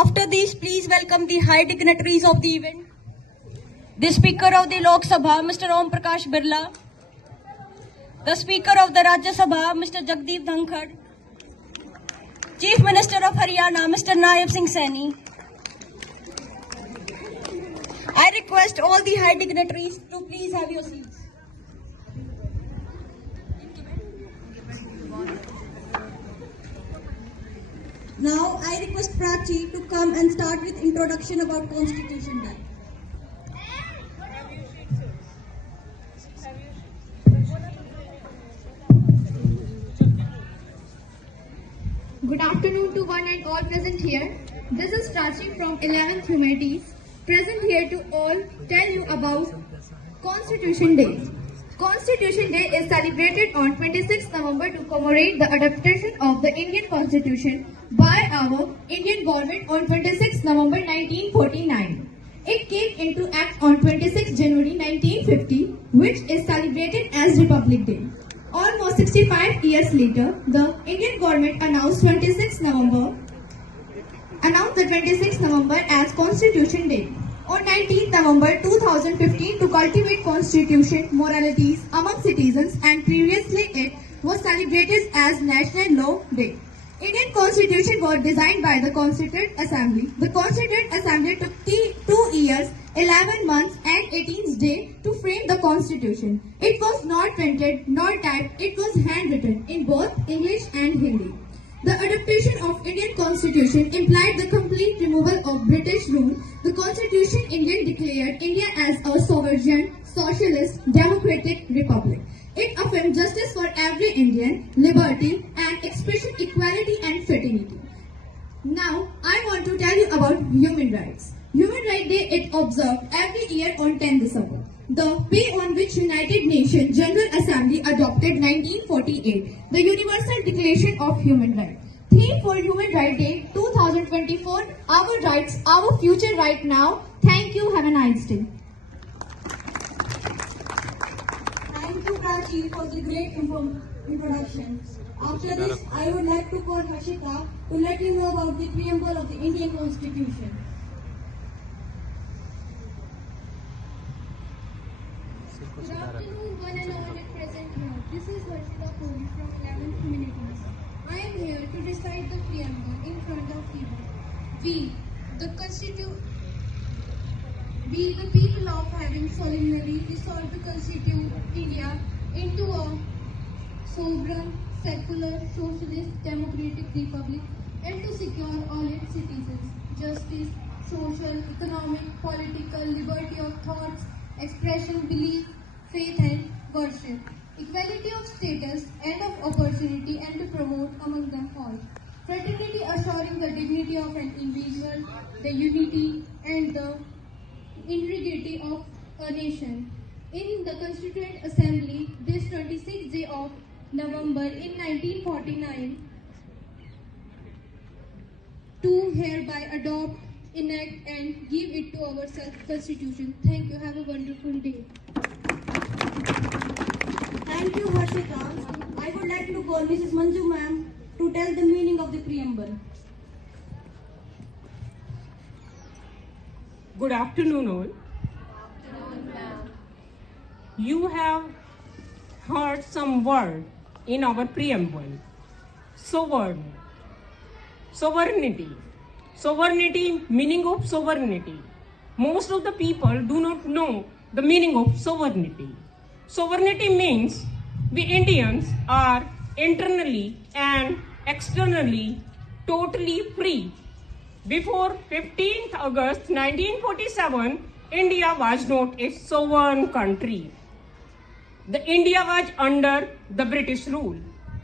After this, please welcome the high dignitaries of the event. The Speaker of the Lok Sabha, Mr. Om Prakash Birla. The Speaker of the Rajya Sabha, Mr. Jagdeep Dhankhar. Chief Minister of Haryana, Mr. Naib Singh Saini. I request all the high dignitaries to please have your seats. Now I request Prachi to come and start with introduction about Constitution Day. Good afternoon to one and all present here. This is Prachi from 11th Humanities, present here to all tell you about Constitution Day. Constitution Day is celebrated on 26th November to commemorate the adaptation of the Indian Constitution by our Indian government on 26th November 1949. It came into act on 26th January 1950, which is celebrated as Republic Day. Almost 65 years later, the Indian government announced the 26th November as Constitution Day. On 19th November 2015 to cultivate constitution moralities among citizens, and previously it was celebrated as National Law Day. Indian Constitution was designed by the Constituent Assembly. The Constituent Assembly took 2 years, 11 months and 18 days to frame the Constitution. It was not printed nor typed, it was handwritten in both English and Hindi. The adaptation of Indian Constitution implied the complete removal of British rule. The Constitution Indian declared India as a sovereign, socialist, democratic republic. It affirmed justice for every Indian, liberty and expression, equality and fraternity. Now, I want to tell you about human rights. Human Rights Day is observed every year on 10 December. The day on which United Nations General Assembly adopted 1948, the Universal Declaration of Human Rights. Theme for Human Rights Day 2024, Our Rights, Our Future Right Now. Thank you. Have a nice day. Thank you, Prachi, for the great introduction. After this, I would like to call Harshita to let you know about the preamble of the Indian Constitution. Good afternoon, one and all at present here. This is Harshita Kohli from 11th Humanities. I am here to recite the preamble in front of you. We, the people of having solemnly resolved to constitute India into a sovereign, secular, socialist, democratic republic, and to secure all its citizens justice, social, economic, political, liberty of thoughts, expression, belief, faith and worship, equality of status and of opportunity, and to promote among them all fraternity, assuring the dignity of an individual, the unity and the integrity of a nation. In the Constituent Assembly, this 26th day of November in 1949, to hereby adopt, enact and give it to our Constitution. Thank you. Have a wonderful day. Thank you, Harshita. I would like to call Mrs. Manju ma'am to tell the meaning of the preamble. Good afternoon, all. You have heard some word in our preamble. Sovereignty. Sovereignty, meaning of sovereignty. Most of the people do not know the meaning of sovereignty. Sovereignty means we Indians are internally and externally totally free. Before 15th August 1947, India was not a sovereign country. The India was under the British rule.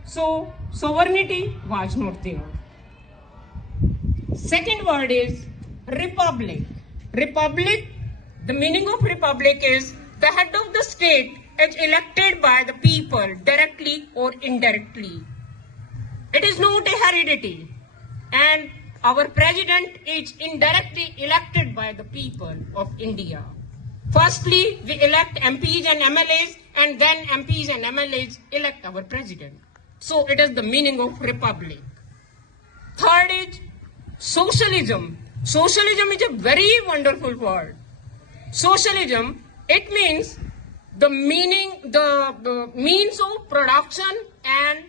So sovereignty was not there. Second word is republic. Republic, the meaning of republic is the head of the state is elected by the people directly or indirectly. It is not a heredity, and our president is indirectly elected by the people of India. Firstly, we elect MPs and MLAs, and then MPs and MLAs elect our president. So it is the meaning of republic. Third is socialism. Socialism is a very wonderful word. Socialism, it means the means of production and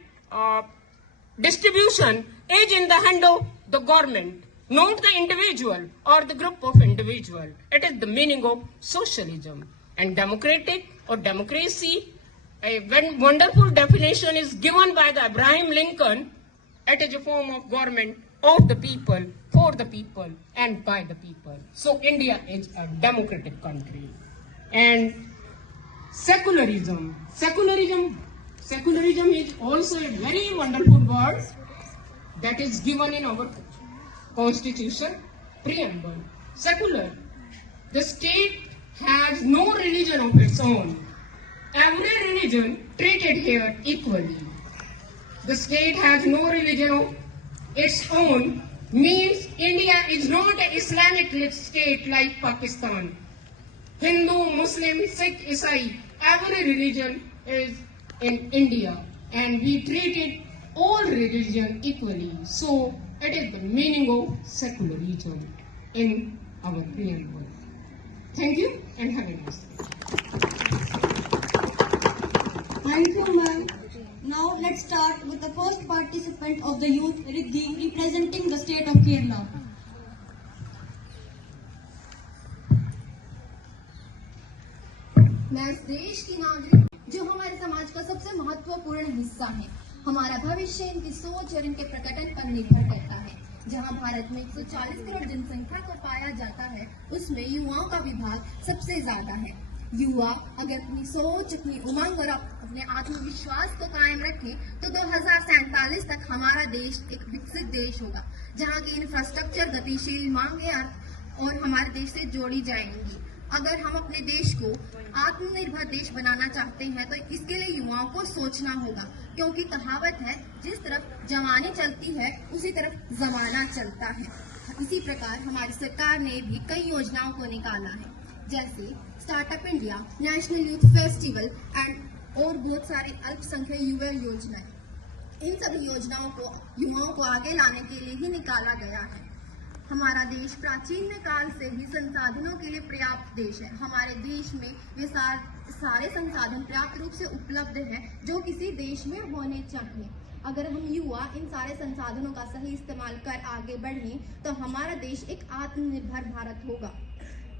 distribution is in the hand of the government, not the individual or the group of individual. It is the meaning of socialism. And democratic or democracy, a wonderful definition is given by the Abraham Lincoln. It is a form of government of the people, for the people, and by the people. So India is a democratic country. And secularism is also a very wonderful word that is given in our constitution preamble. Secular, the state has no religion of its own. Every religion treated here equally. The state has no religion of its own means India is not an Islamic state like Pakistan. Hindu, Muslim, Sikh, Isai, every religion is in India, and we treated all religion equally. So it is the meaning of secularism in our preamble. Thank you and have a nice day. Thank you, ma'am. Now let's start with the first participant of the youth, Riddhi, representing the state of Kerala. मैं इस देश की नागरिक जो हमारे समाज का सबसे महत्वपूर्ण हिस्सा है। हमारा भविष्य इनकी सोच और इनके प्रकटन पर निर्भर करता है। जहां भारत में 140 करोड़ जनसंख्या को पाया जाता है, उसमें युवाओं का विभाग सबसे ज्यादा है। युवा अगर अपनी सोच, अपनी उमंग और अपने आत्मविश्वास को कायम रखें तो 2047 तक हमारा देश एक विकसित देश होगा, जहां की इंफ्रास्ट्रक्चर गतिशील मांगे और हमारे देश से जोड़ी जाएंगी। अगर हम अपने देश को आत्मनिर्भर देश बनाना चाहते हैं तो इसके लिए युवाओं को सोचना होगा, क्योंकि कहावत है, जिस तरफ जवानी चलती है उसी तरफ जमाना चलता है। इसी प्रकार हमारी सरकार ने भी कई योजनाओं को निकाला है, जैसे startup India, national youth festival and और बहुत सारी अल्पसंख्यक युवा योजनाएं। इन सभी योजनाओं को युवाओं को आगे लाने के लिए ही निकाला गया है। हमारा देश प्राचीन काल से ही संसाधनों के लिए पर्याप्त देश है। हमारे देश में वे सारे संसाधन पर्याप्त रूप से उपलब्ध हैं जो किसी देश में होने चाहिए। अगर हम युवा इन सारे संसाधनों का सही इस्तेमाल कर आगे बढ़ें तो हमारा देश एक आत्मनिर्भर भारत होगा।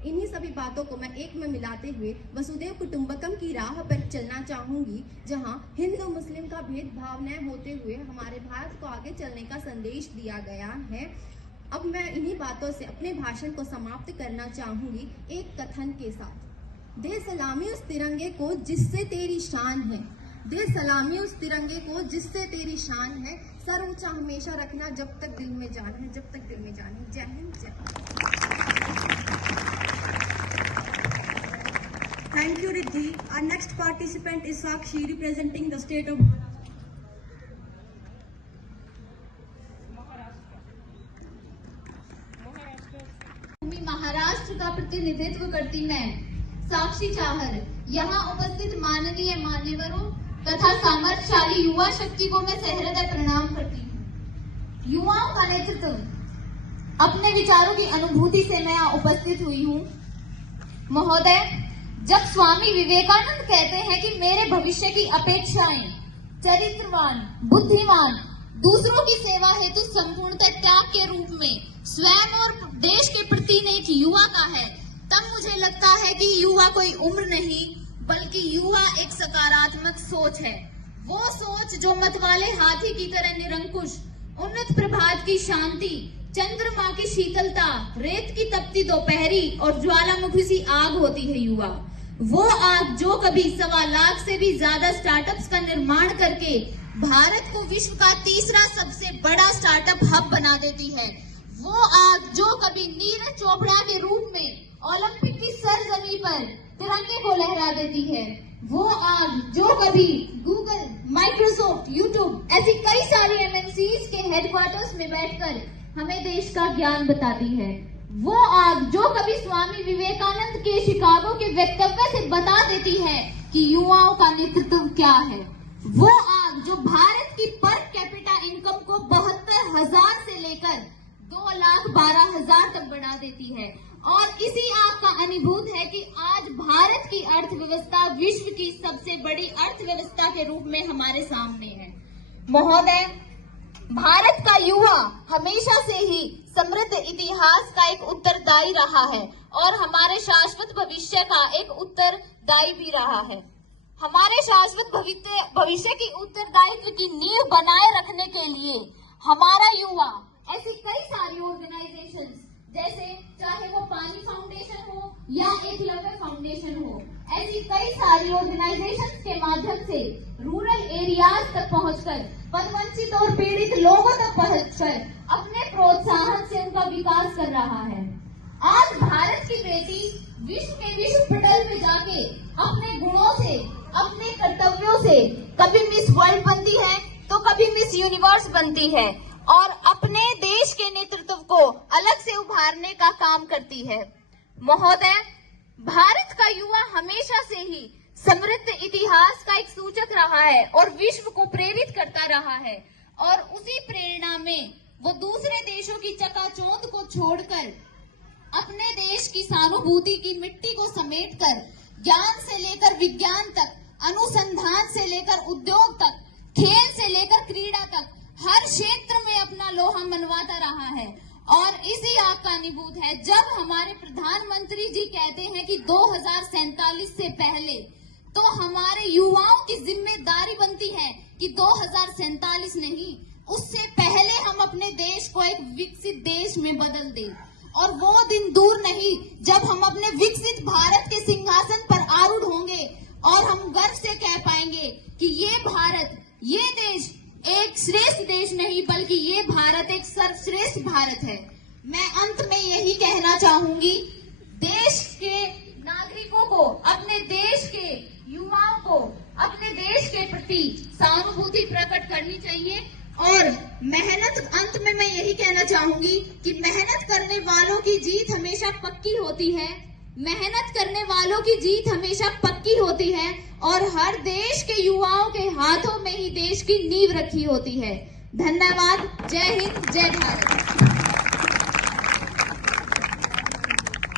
इन्हीं सभी बातों को मैं एक में मिलाते हुए वसुधैव कुटुंबकम की राह पर चलना चाहूंगी, जहां हिंदू मुस्लिम का भेदभाव न होते हुए हमारे भारत को आगे चलने का संदेश दिया गया है। अब मैं इन्हीं बातों से अपने भाषण को समाप्त करना चाहूंगी एक कथन के साथ। दे सलामी उस तिरंगे को जिससे तेरी शान है, दे सलामी उस तिरंगे को जिससे तेरी शान है, सर ऊंचा हमेशा रखना जब तक दिल में जान है, जब तक दिल में जान है। जय हिंद, जय Bharat. Thank you, Riddhi. Our next participant is Sakshi, representing the state of Maharashtra. Maharashtra का प्रतिनिधित्व करती मैं साक्षी चाहर यहाँ उपस्थित माननीय मान्यवरों तथा सामर्थ्यशाली युवा शक्ति को मैं सहृदय प्रणाम करती हूँ। युवाओं का नेतृत्व, अपने विचारों की अनुभूति से मैं यहाँ उपस्थित हुई हूँ। महोदय, जब स्वामी विवेकानंद कहते हैं कि मेरे भविष्य की अपेक्षाएं चरित्रवान, बुद्धिमान, दूसरों की सेवा हेतु संपूर्णतः त्याग के रूप में स्वयं और देश के प्रति नेक युवा का है, तब मुझे लगता है कि युवा कोई उम्र नहीं बल्कि युवा एक सकारात्मक सोच है। वो सोच जो मतवाले हाथी की तरह निरंकुश, उन्नत प्रभात की शांति, चंद्रमा की शीतलता, रेत की तपती दोपहरी और ज्वालामुखी सी आग होती है। युवा वो आग जो कभी 1.25 लाख से भी ज्यादा स्टार्टअप्स का निर्माण करके भारत को विश्व का तीसरा सबसे बड़ा स्टार्टअप हब बना देती है। वो आग जो कभी नीरज चोपड़ा के रूप में ओलंपिक की सरजमी पर तिरंगे को लहरा देती है। वो आग जो कभी गूगल, माइक्रोसॉफ्ट, यूट्यूब ऐसी कई सारी एमएनसीज के हेडक्वार्टर्स में बैठकर हमें देश का ज्ञान बताती है। वो आग जो कभी स्वामी विवेकानंद के शिकागो के वक्तव्य से बता देती है कि युवाओं का नेतृत्व क्या है। वो आग जो भारत की पर कैपिटा इनकम को 72,000 से लेकर 2,12,000 तक बढ़ा देती है। और इसी आग का अनुभूत है कि आज भारत की अर्थव्यवस्था विश्व की सबसे बड़ी अर्थव्यवस्था के रूप में हमारे सामने है। महोदय, भारत का युवा हमेशा से ही समृद्ध इतिहास का एक उत्तरदायी रहा है और हमारे शाश्वत भविष्य का एक उत्तरदायी भी रहा है। हमारे शाश्वत भविष्य की उत्तरदायित्व की नींव बनाए रखने के लिए हमारा युवा ऐसी कई सारी ऑर्गेनाइजेशंस, जैसे चाहे वो पानी फाउंडेशन हो या एकलव्य फाउंडेशन हो, ऐसी कई सारी ऑर्गेनाइजेशंस के माध्यम से रूरल एरियाज तक पहुंचकर, पदवंचित और पीड़ित लोगों तक पहुंचकर अपने प्रोत्साहन से उनका विकास कर रहा है। आज भारत की बेटी विश्व के विश्व पटल में जाके अपने गुणों से, अपने कर्तव्यों से कभी मिस वर्ल्ड बनती है तो कभी मिस यूनिवर्स बनती है और अपने देश के नेतृत्व को अलग से उभारने का काम करती है। महोदय, भारत का युवा हमेशा से ही समृद्ध इतिहास का एक सूचक रहा है और विश्व को प्रेरित करता रहा है और उसी प्रेरणा में वो दूसरे देशों की चकाचौंध को छोड़कर अपने देश की सहानुभूति की मिट्टी को समेटकर ज्ञान से लेकर विज्ञान तक, अनुसंधान से लेकर उद्योग तक, खेल से लेकर क्रीड़ा तक हर क्षेत्र में अपना लोहा मनवाता रहा है। और इसी आग का अनुभूत है जब हमारे प्रधानमंत्री जी कहते हैं कि 2047 से पहले, तो हमारे युवाओं की जिम्मेदारी बनती है कि 2047 नहीं, उससे पहले हम अपने देश को एक विकसित देश में बदल दें। और वो दिन दूर नहीं जब हम अपने विकसित भारत के सिंहासन पर आरूढ़ होंगे और हम गर्व से कह पाएंगे कि ये भारत, ये देश एक श्रेष्ठ देश नहीं बल्कि ये भारत एक सर्वश्रेष्ठ भारत है। मैं अंत में यही कहना चाहूंगी, देश के नागरिकों को, अपने देश के युवाओं को अपने देश के प्रति सहानुभूति प्रकट करनी चाहिए और मेहनत, अंत में मैं यही कहना चाहूंगी कि मेहनत करने वालों की जीत हमेशा पक्की होती है। मेहनत करने वालों की जीत हमेशा पक्की होती है और हर देश के युवाओं के हाथों में ही देश की नींव रखी होती है। धन्यवाद। जय हिंद, जय Bharat.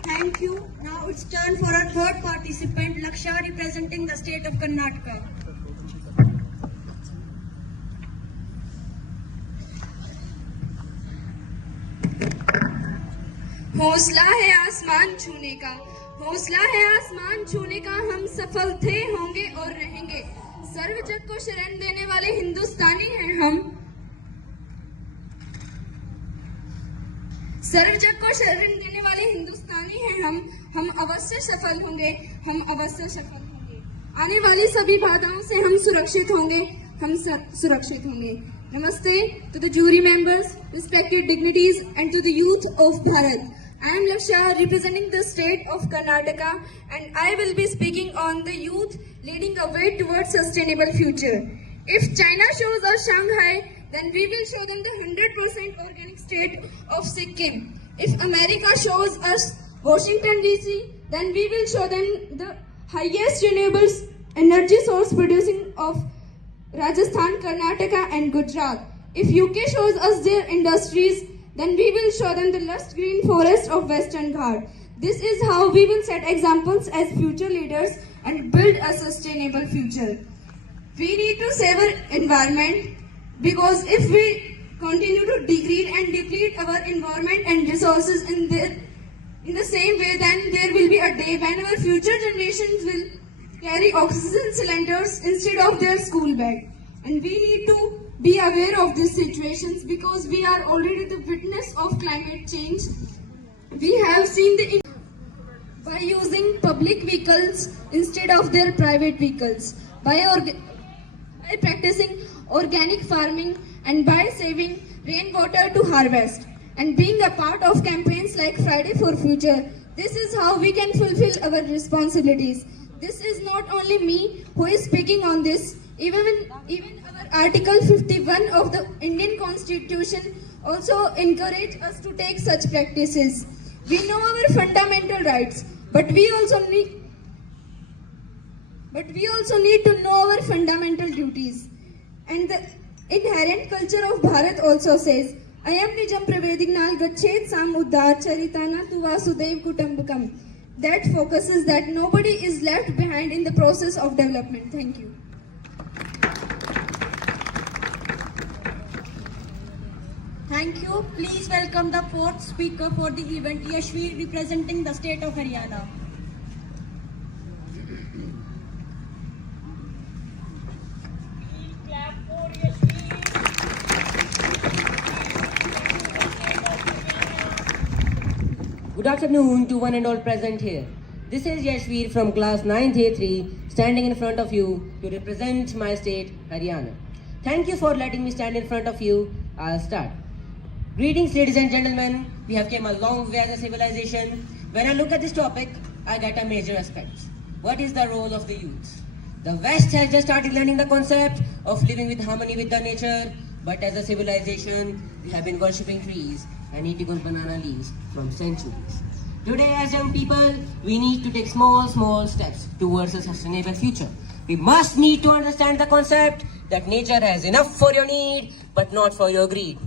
Thank you. Now it's turn for our third participant, Laksha, representing the state of Karnataka. हौसला है आसमान छूने का, हौसला है आसमान छूने का, हम सफल थे, होंगे और रहेंगे। सर्व जग को शरण देने वाले हिंदुस्तानी हैं हम, सर्व जग को शरण देने वाले हिंदुस्तानी हैं हम अवश्य सफल होंगे, हम अवश्य सफल होंगे। आने वाली सभी बाधाओं से हम सुरक्षित होंगे, हम सुरक्षित होंगे। Namaste to the jury members, respected dignities, and to the youth of Bharat. I am Laksha, representing the state of Karnataka, and I will be speaking on the youth leading a way towards sustainable future. If China shows us Shanghai, then we will show them the 100% organic state of Sikkim. If America shows us Washington DC, then we will show them the highest renewable energy source producing of Rajasthan, Karnataka and Gujarat. If UK shows us their industries, then we will show them the lush green forest of Western Ghat. This is how we will set examples as future leaders and build a sustainable future. We need to save our environment, because if we continue to degrade and deplete our environment and resources in the same way, then there will be a day when our future generations will carry oxygen cylinders instead of their school bag. And we need to be aware of these situations because we are already the witness of climate change. We have seen by using public vehicles instead of their private vehicles, by practicing organic farming and by saving rainwater to harvest and being a part of campaigns like Friday for Future. This is how we can fulfill our responsibilities. This is not only me who is speaking on this, even our Article 51 of the Indian Constitution also encourage us to take such practices. We know our fundamental rights, but we also need to know our fundamental duties. And the inherent culture of Bharat also says, Ayam nijam pravedignal gachet sam uddar charitana tu vasudev kutumbakam. That focuses that nobody is left behind in the process of development. Thank you. Thank you. Please welcome the fourth speaker for the event, Yashveer, representing the state of Haryana. Good afternoon to one and all present here. This is Yashveer from class 9th A3 standing in front of you to represent my state, Haryana. Thank you for letting me stand in front of you. I'll start. Greetings, ladies and gentlemen. We have come a long way as a civilization. When I look at this topic, I get a major aspect. What is the role of the youth? The West has just started learning the concept of living with harmony with the nature, but as a civilization, we have been worshipping trees and eating on banana leaves from centuries. Today, as young people, we need to take small steps towards a sustainable future. We must need to understand the concept that nature has enough for your need, but not for your greed.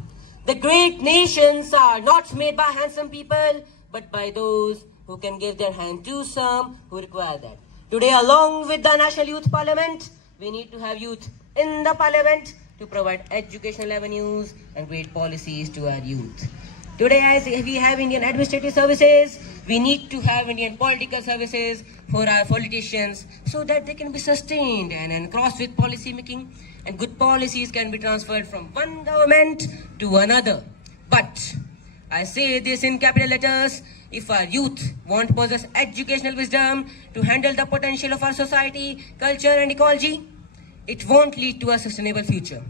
The great nations are not made by handsome people, but by those who can give their hand to some who require that. Today, along with the National Youth Parliament, we need to have youth in the parliament to provide educational avenues and great policies to our youth. Today, as we have Indian administrative services, we need to have Indian political services for our politicians so that they can be sustained and crossed with policy making, and good policies can be transferred from one government to another. But I say this in capital letters: if our youth won't possess educational wisdom to handle the potential of our society, culture and ecology, it won't lead to a sustainable future.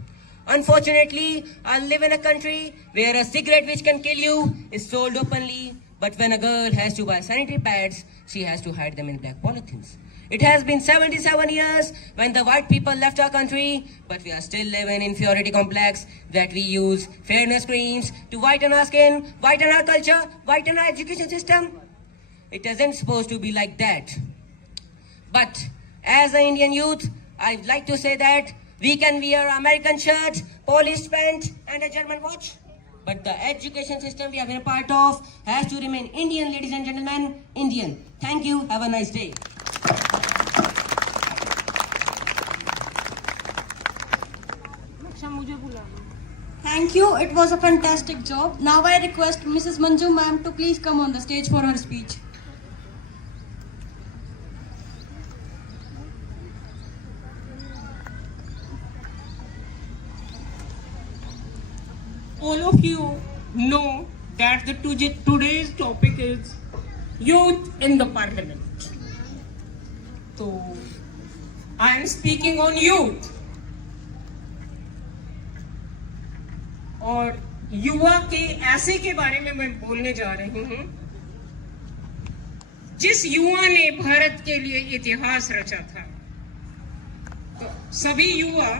Unfortunately, I live in a country where a cigarette which can kill you is sold openly, but when a girl has to buy sanitary pads, she has to hide them in black polythenes. It has been 77 years when the white people left our country, but we are still living in inferiority complex that we use fairness creams to whiten our skin, whiten our culture, whiten our education system. It isn't supposed to be like that. But as an Indian youth, I'd like to say that we can wear American shirt, polished pant and a German watch. But the education system we have been a part of has to remain Indian, ladies and gentlemen, Indian. Thank you. Have a nice day. Thank you. It was a fantastic job. Now I request Mrs. Manju ma'am to please come on the stage for her speech. All of you know that today's topic is youth in the parliament. So I am speaking on youth. और युवा के ऐसे के बारे में मैं बोलने जा रही हूँ जिस युवा ने भारत के लिए इतिहास रचा था। तो सभी युवा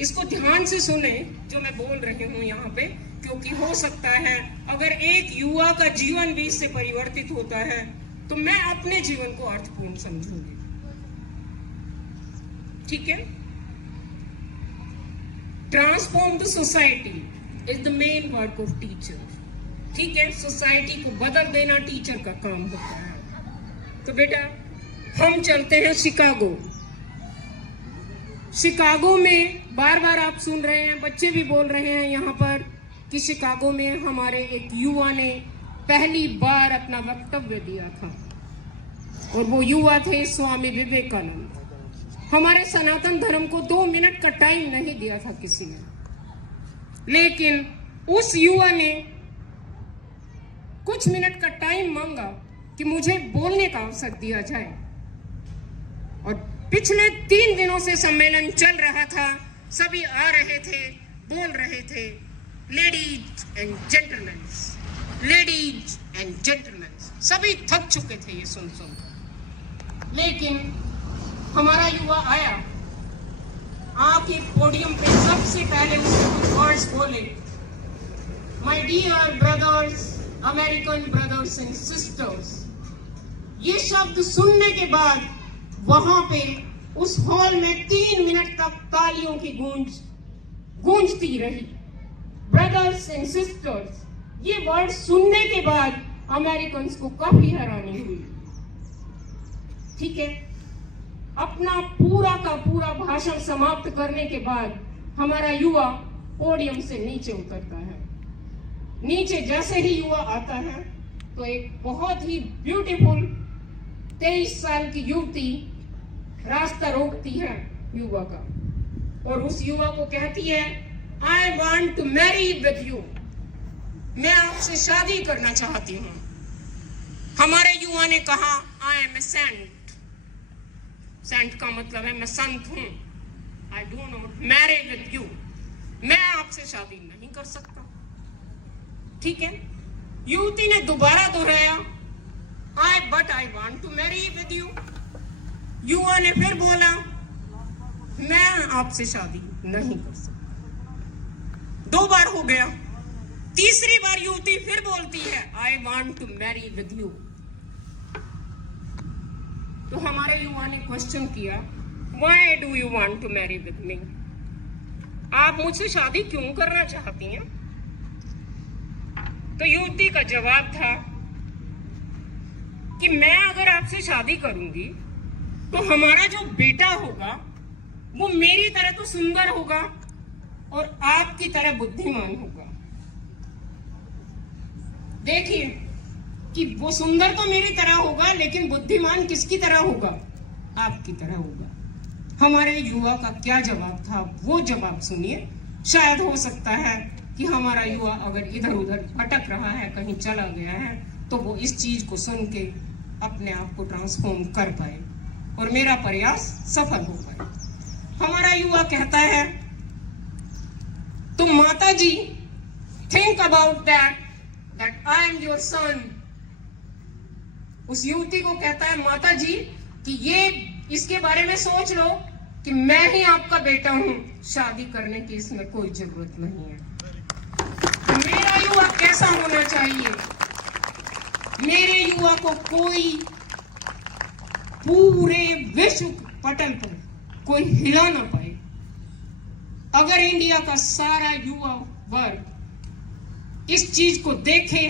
इसको ध्यान से सुने जो मैं बोल रही हूँ यहाँ पे, क्योंकि हो सकता है अगर एक युवा का जीवन भी इससे परिवर्तित होता है तो मैं अपने जीवन को अर्थपूर्ण समझूंगी। ठीक है? Transform the society is the main work of teacher. ठीक है? सोसाइटी को बदल देना टीचर का काम होता है। तो बेटा हम चलते हैं शिकागो। शिकागो में बार बार आप सुन रहे हैं, बच्चे भी बोल रहे हैं यहाँ पर कि शिकागो में हमारे एक युवा ने पहली बार अपना वक्तव्य दिया था और वो युवा थे स्वामी विवेकानंद। हमारे सनातन धर्म को 2 मिनट का टाइम नहीं दिया था किसी ने, लेकिन उस युवा ने कुछ मिनट का टाइम मांगा कि मुझे बोलने का अवसर दिया जाए। और पिछले 3 दिनों से सम्मेलन चल रहा था, सभी आ रहे थे, बोल रहे थे, ladies and gentleman, ladies and gentleman. सभी थक चुके थे ये सुन सुन। लेकिन हमारा युवा आया, आके पोडियम पे सबसे पहले उसने कुछ वर्ड्स बोले, my dear brothers, American brothers and sisters. ये शब्द सुनने के बाद वहां पे उस हॉल में 3 मिनट तक तालियों की गूंजती रही। ब्रदर्स एंड सिस्टर्स, ये वर्ड सुनने के बाद अमेरिकन को काफी हैरानी हुई। ठीक है, अपना पूरा का पूरा भाषण समाप्त करने के बाद हमारा युवा पोडियम से नीचे उतरता है। नीचे जैसे ही युवा आता है तो एक बहुत ही ब्यूटीफुल 23 साल की युवती रास्ता रोकती है युवा का, और उस युवा को कहती है, I want to marry with you, मैं आपसे शादी करना चाहती हूँ। हमारे युवा ने कहा, I am a saint, saint का मतलब है मैं संत हूँ, I do not marry with you, मैं आपसे शादी नहीं कर सकता। ठीक है, युवती ने दोबारा दोहराया, but I want to marry with you. युवा ने फिर बोला, मैं आपसे शादी नहीं कर सकता। 2 बार हो गया, तीसरी बार युवती फिर बोलती है, I want to marry with you. तो हमारे युवा ने क्वेश्चन किया, why do you want to marry with me, आप मुझसे शादी क्यों करना चाहती हैं? तो युवती का जवाब था कि मैं अगर आपसे शादी करूंगी तो हमारा जो बेटा होगा वो मेरी तरह तो सुंदर होगा और आपकी तरह बुद्धिमान होगा। देखिए कि वो सुंदर तो मेरी तरह होगा, लेकिन बुद्धिमान किसकी तरह होगा? आपकी तरह होगा। हमारे युवा का क्या जवाब था, वो जवाब सुनिए। शायद हो सकता है कि हमारा युवा अगर इधर उधर भटक रहा है, कहीं चला गया है, तो वो इस चीज को सुन के अपने आप को ट्रांसफॉर्म कर पाए और मेरा प्रयास सफल हो पाए। हमारा युवा कहता है, तो माता जी think about that I am your son. उस युवती को कहता है, माता जी कि ये इसके बारे में सोच लो कि मैं ही आपका बेटा हूं, शादी करने की इसमें कोई जरूरत नहीं है। मेरा युवा कैसा होना चाहिए? मेरे युवा को कोई पूरे विश्व पटल पर कोई हिला ना पाए। अगर इंडिया का सारा युवा वर्ग इस चीज को देखे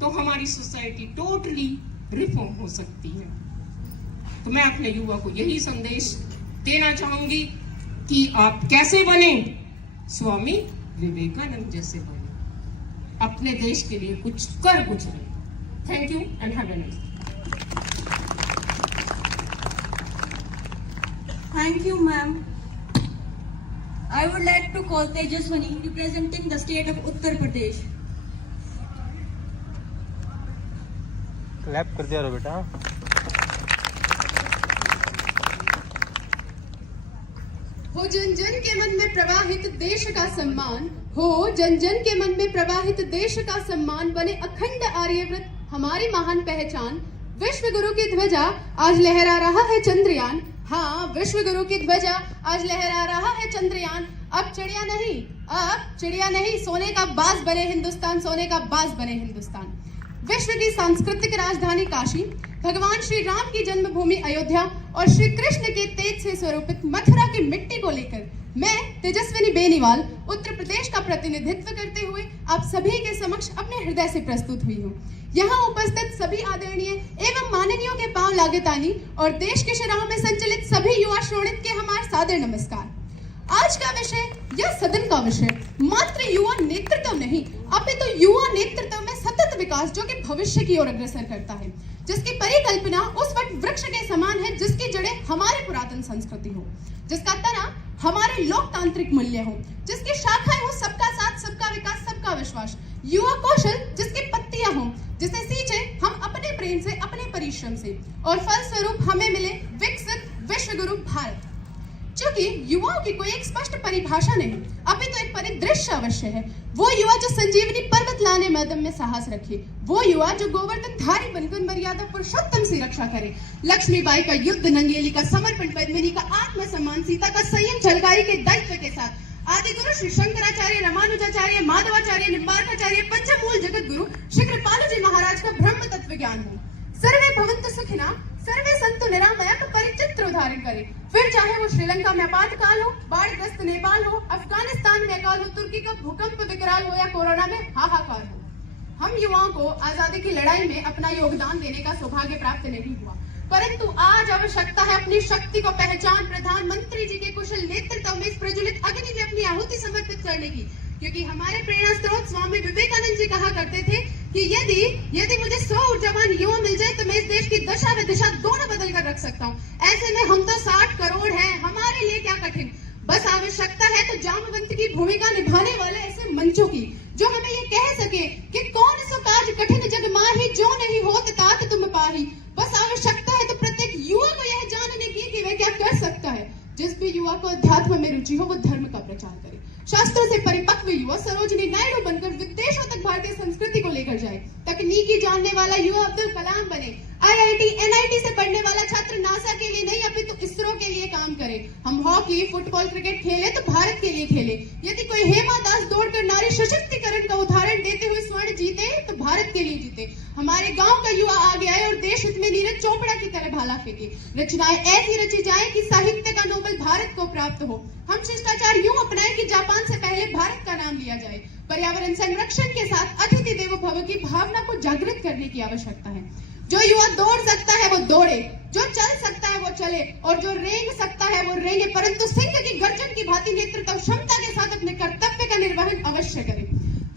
तो हमारी सोसाइटी टोटली रिफॉर्म हो सकती है। तो मैं अपने युवा को यही संदेश देना चाहूंगी कि आप कैसे बने? स्वामी विवेकानंद जैसे बने, अपने देश के लिए कुछ कर गुजरे। Thank you and have a nice day. Thank you, ma'am. I would like to call Tejaswani, representing the state of Uttar Pradesh. Clap कर दिया रो बेटा। हो जन जन के मन में प्रवाहित देश का सम्मान, हो जन जन के मन में प्रवाहित देश का सम्मान, बने अखंड आर्यव्रत हमारी महान पहचान। विश्व गुरु की ध्वजा आज लहरा रहा है चंद्रयान, हाँ विश्व गुरु की ध्वजा आज लहरा रहा है चंद्रयान। अब चिड़िया नहीं, सोने का बाज बने हिंदुस्तान, सोने का बाज बने हिंदुस्तान। विश्व की सांस्कृतिक राजधानी काशी, भगवान श्री राम की जन्मभूमि अयोध्या और श्री कृष्ण के तेज से स्वरूपित मथुरा की मिट्टी को लेकर मैं तेजस्विनी बेनीवाल उत्तर प्रदेश का प्रतिनिधित्व करते हुए आप सभी के समक्ष अपने हृदय से प्रस्तुत हुई हूँ। यहाँ उपस्थित सभी आदरणीय एवं माननीयों के पांव लागे तानी और देश के शराहों में संचलित सभी युवा श्रोणित के हमारे सादर नमस्कार। आज का विषय या सदन का विषय मात्र युवा नेतृत्व नहीं, अपितु युवा नेतृत्व में सतत विकास जो कि भविष्य की ओर अग्रसर करता है, जिसकी परिकल्पना उस वट वृक्ष के समान है जिसकी जड़ें हमारे पुरातन संस्कृति हो, जिसका तना हमारे लोकतांत्रिक मूल्य हो, जिसकी शाखाएं हो सबका साथ, सबका विकास, सबका विश्वास। युवा कौशल जिसकी पत्तियां हो, जिसे सींचे हम अपने प्रेम से, अपने परिश्रम से और फलस्वरूप हमें मिले विकसित विश्वगुरु भारत। क्योंकि युवाओं की कोई एक स्पष्ट परिभाषा नहीं, अपितु एक परिदृश्य अवश्य है। वो युवा जो संजीवनी पर्वत लाने मदम में साहस रखे, वो युवा जो गोवर्धन धारी बनकर मर्यादा पुरुषोत्तम से रक्षा करे। लक्ष्मीबाई का युद्ध नंगेली का समर्पण, पद्मिनी का आत्मसम्मान, सीता का संयम, झलकारी के दायित्व के साथ, आदि गुरु श्री शंकराचार्य, रामानुजाचार्य, माधवाचार्य, निम्बार्काचार्य, पंचमूल जगत गुरु श्री कृपालु जी महाराज का ब्रह्म तत्व ज्ञान हो। सर्वे भवन्तु सुखिनः, सर्वे संतु निरामया का परिचित्र उदाहरण करे। फिर चाहे वो श्रीलंका में आपातकाल हो, बाढ़ग्रस्त नेपाल हो, अफगानिस्तान में अकाल हो, तुर्की का भूकंप विकट अंतराल हो या कोरोना में हाहाकार हो, हम युवाओं को आजादी की लड़ाई में अपना योगदान देने का सौभाग्य प्राप्त नहीं हुआ, परंतु आज आवश्यकता है अपनी शक्ति को पहचान प्रधानमंत्री जी के कुशल नेतृत्व में इस प्रज्वलित अग्नि में अपनी आहुति समर्पित करने की, क्योंकि हमारे प्रेरणा स्रोत स्वामी विवेकानंद जी कहा करते थे कि यदि मुझे 100 ऊर्जावान युवा मिल जाए तो मैं इस देश की दशा व दिशा दोनों बदल कर रख सकता हूँ। ऐसे में हम तो 60 करोड़ हैं, हमारे लिए क्या कठिन, बस आवश्यकता है तो जामवंत की भूमिका निभाने वाले ऐसे मंचों की, जो हमें ये कह सके कि कौन सो काज कठिन जग माही, जो नहीं होत तात तुम पाही। बस आवश्यकता है तो प्रत्येक युवा को यह जानने की कि वह क्या कर सकता है। जिस भी युवा को अध्यात्म में रुचि हो वो धर्म का प्रचार करे, शास्त्रों से परिपक्व युवा सरोजिनी नायडू बनकर विदेशों तक भारतीय संस्कृति को लेकर जाए, तकनीकी जानने वाला युवा अब्दुल कलाम बने, IIT NIT से पढ़ने वाला छात्र नासा के लिए नहीं अपितु इसरो के लिए काम करे। हम हॉकी, फुटबॉल, क्रिकेट खेले तो भारत के लिए खेले। यदि कोई हेमा दास दौड़कर नारी सशक्तिकरण का उदाहरण देते हुए स्वर्ण जीते तो भारत के लिए जीते। हमारे गांव का युवा आगे आए और देश हित में नीरज चोपड़ा की तरह भाला फेंके। रचनाएं ऐसी रची जाए कि साहित्य का नोबेल भारत को प्राप्त हो। हम शिष्टाचार यूं अपनाएं कि जापान से पहले भारत का नाम लिया जाए। पर्यावरण संरक्षण के साथ अतिथि देवो भव की भावना को जागृत करने की आवश्यकता है। जो युवा दौड़ सकता है वो दौड़े, जो चल सकता है वो चले, और जो रेंग सकता है वो रेंगे, परंतु सिंह की गर्जन की भांति नेतृत्व क्षमता के साथ अपने कर्तव्य का निर्वहन अवश्य करे।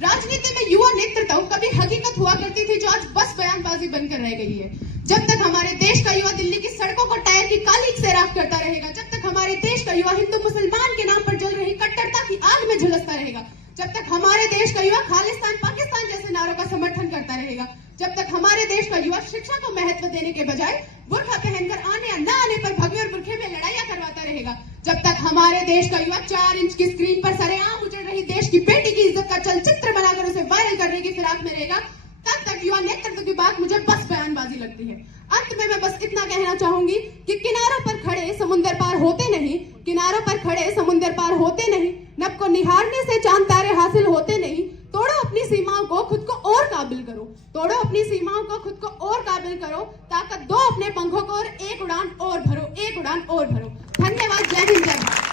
राजनीति में युवा नेतृत्व कभी हकीकत हुआ करती थी, जो आज बस बयानबाजी बनकर रह गई है। जब तक हमारे देश का युवा दिल्ली की सड़कों को टायर की कालीक से राख करता रहेगा, जब तक हमारे देश का युवा हिंदू मुसलमान के नाम पर जल रही कट्टरता की आग में झुलसता रहेगा, जब तक हमारे देश का युवा खालिस्तान पाकिस्तान जैसे नारों का समर्थन करता रहेगा, जब तक हमारे देश का युवा शिक्षा को महत्व देने के बजाय बुर्खा पहनकर आने या न आने पर भगे और बुर्खे में लड़ाइयां करवाता रहेगा, जब तक हमारे देश का युवा 4 इंच की स्क्रीन पर सरेआम उजड़ रही देश की बेटी की इज्जत का चलचित्र बनाकर उसे वायरल करने की फिराक में रहेगा, तब तक युवा नेतृत्व की बात मुझे बस बयानबाजी लगती है। अंत में मैं बस इतना कहना चाहूंगी कि किनारों पर खड़े समुंदर पार होते नहीं, किनारों पर खड़े समुंदर पार होते नहीं, नभ को निहारने से चांद तारे हासिल होते नहीं। तोड़ो अपनी सीमाओं को, खुद को और काबिल करो, तोड़ो अपनी सीमाओं को, खुद को और काबिल करो, ताकत दो अपने पंखों को और एक उड़ान और भरो, एक उड़ान और भरो। धन्यवाद। जय हिंद, जय Bharat.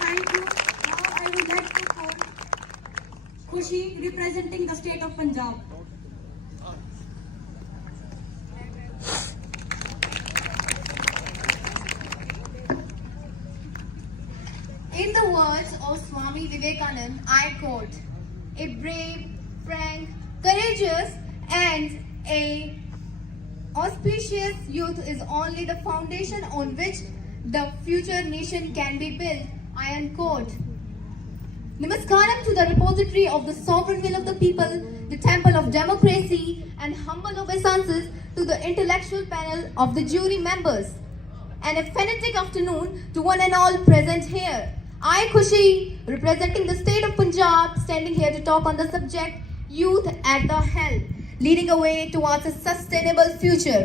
Thank you. Now I would like to call Khushi representing the state of Punjab. In the words of Swami Vivekanand, I quote, "A brave, frank, courageous, and a auspicious youth is only the foundation on which the future nation can be built." I unquote. Namaskaram to the repository of the sovereign will of the people, the temple of democracy, and humble obeisances to the intellectual panel of the jury members. And a phonetic afternoon to one and all present here. I, Khushi, representing the state of Punjab, standing here to talk on the subject Youth at the Helm, leading a way towards a sustainable future.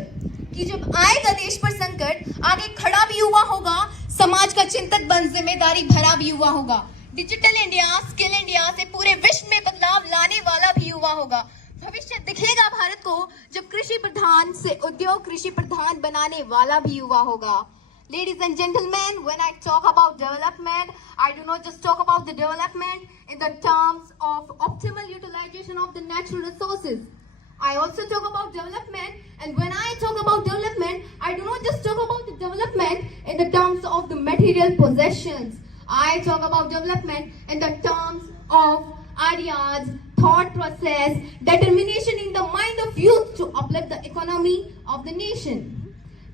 कि जब आएगा देश पर संकट, आगे खड़ा भी युवा होगा, समाज का चिंतक बन जिम्मेदारी भरा भी युवा होगा। डिजिटल इंडिया, स्किल इंडिया से पूरे विश्व में बदलाव लाने वाला भी युवा होगा। भविष्य दिखेगा भारत को जब कृषि प्रधान से उद्योग कृषि प्रधान बनाने वाला भी युवा होगा। Ladies and gentlemen, when I talk about development, I do not just talk about the development in the terms of optimal utilization of the natural resources. I also talk about development, and when I talk about development, I do not just talk about the development in the terms of the material possessions. I talk about development in the terms of ideas, thought process, determination in the mind of youth to uplift the economy of the nation.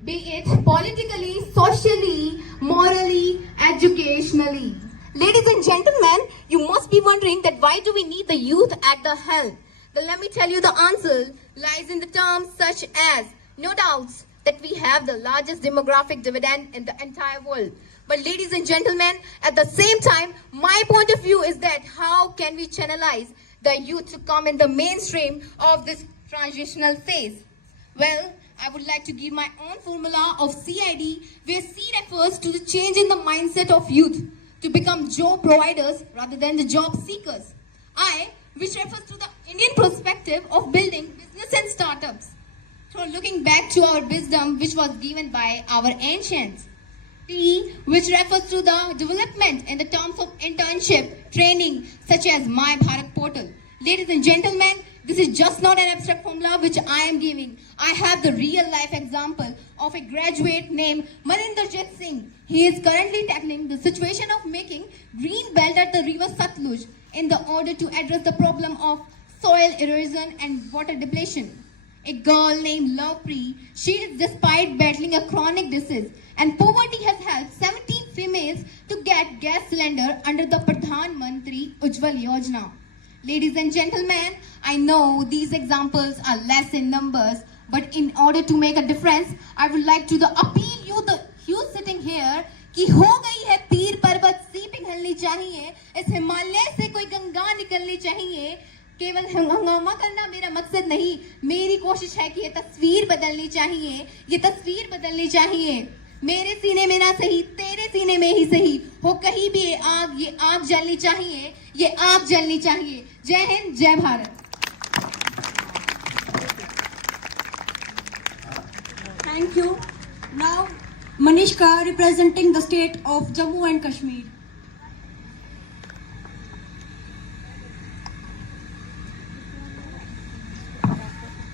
Be it politically, socially, morally, educationally. Ladies and gentlemen, you must be wondering that why do we need the youth at the helm? Then let me tell you the answer lies in the terms such as, no doubts that we have the largest demographic dividend in the entire world. But ladies and gentlemen, at the same time, my point of view is that how can we channelize the youth to come in the mainstream of this transitional phase? Well, I would like to give my own formula of CID, where C refers to the change in the mindset of youth to become job providers rather than the job seekers. I, which refers to the Indian perspective of building business and startups through looking back to our wisdom which was given by our ancients. T, which refers to the development in the terms of internship training such as My Bharat portal. Ladies and gentlemen, this is just not an abstract formula which I am giving. I have the real life example of a graduate named Maninderjit Singh. He is currently tackling the situation of making green belt at the river Satluj in the order to address the problem of soil erosion and water depletion. A girl named Lovepreet, she is despite battling a chronic disease and poverty has helped 17 females to get gas cylinder under the Pradhan Mantri Ujjwal Yojana. Ladies and gentlemen, I know these examples are less in numbers, but in order to make a difference, I would like to appeal you sitting here कि हो गई है पीर पर्वत सी पिघलनी चाहिए, इस हिमालय से कोई गंगा निकलनी चाहिए. केवल हंगामा करना मेरा मकसद नहीं, मेरी कोशिश है कि ये तस्वीर बदलनी चाहिए, ये तस्वीर बदलनी चाहिए. मेरे सीने में ना सही, तेरे सीने में ही सही हो कहीं भी ये आग जलनी चाहिए, ये आग जलनी चाहिए. जय हिंद, जय Bharat. Thank you. Now, Manishka representing the state of Jammu and Kashmir.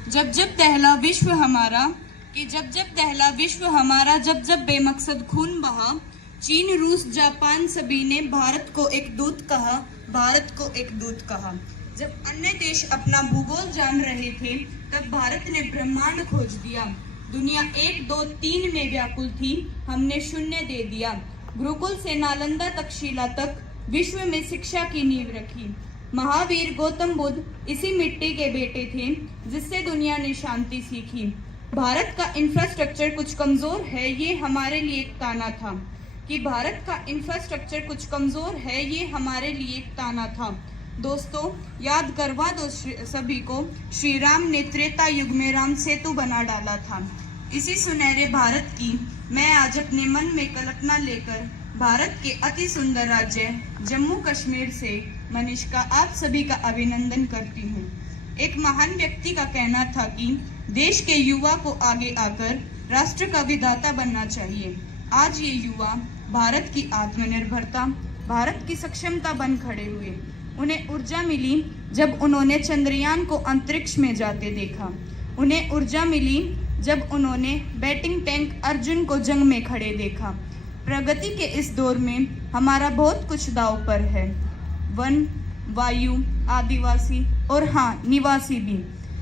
जब जब दहला विश्व हमारा कि जब जब दहला विश्व हमारा, जब जब बेमकसद खून बहा, चीन रूस जापान सभी ने भारत को एक दूत कहा, भारत को एक दूत कहा. जब अन्य देश अपना भूगोल जान रहे थे, तब भारत ने ब्रह्मांड खोज दिया. दुनिया 1, 2, 3 में व्याकुल थी, हमने शून्य दे दिया. गुरुकुल से नालंदा तक्षशिला तक विश्व में शिक्षा की नींव रखी. महावीर गौतम बुद्ध इसी मिट्टी के बेटे थे, जिससे दुनिया ने शांति सीखी. भारत का इंफ्रास्ट्रक्चर कुछ कमजोर है, ये हमारे लिए एक ताना था. कि भारत का इंफ्रास्ट्रक्चर कुछ कमजोर है, ये हमारे लिए एक ताना था. दोस्तों, याद करवा दो सभी को, श्री राम ने त्रेता युग में राम सेतु बना डाला था. इसी सुनहरे भारत की मैं आज अपने मन में कल्पना लेकर भारत के अति सुंदर राज्य जम्मू कश्मीर से मनीषका आप सभी का अभिनंदन करती हूँ. एक महान व्यक्ति का कहना था कि देश के युवा को आगे आकर राष्ट्र का विधाता बनना चाहिए. आज ये युवा भारत की आत्मनिर्भरता, भारत की सक्षमता बन खड़े हुए. उन्हें ऊर्जा मिली जब उन्होंने चंद्रयान को अंतरिक्ष में जाते देखा. उन्हें ऊर्जा मिली जब उन्होंने बैटिंग टैंक अर्जुन को जंग में खड़े देखा. प्रगति के इस दौर में हमारा बहुत कुछ दांव पर है. वन, वायु, आदिवासी और हाँ, निवासी भी.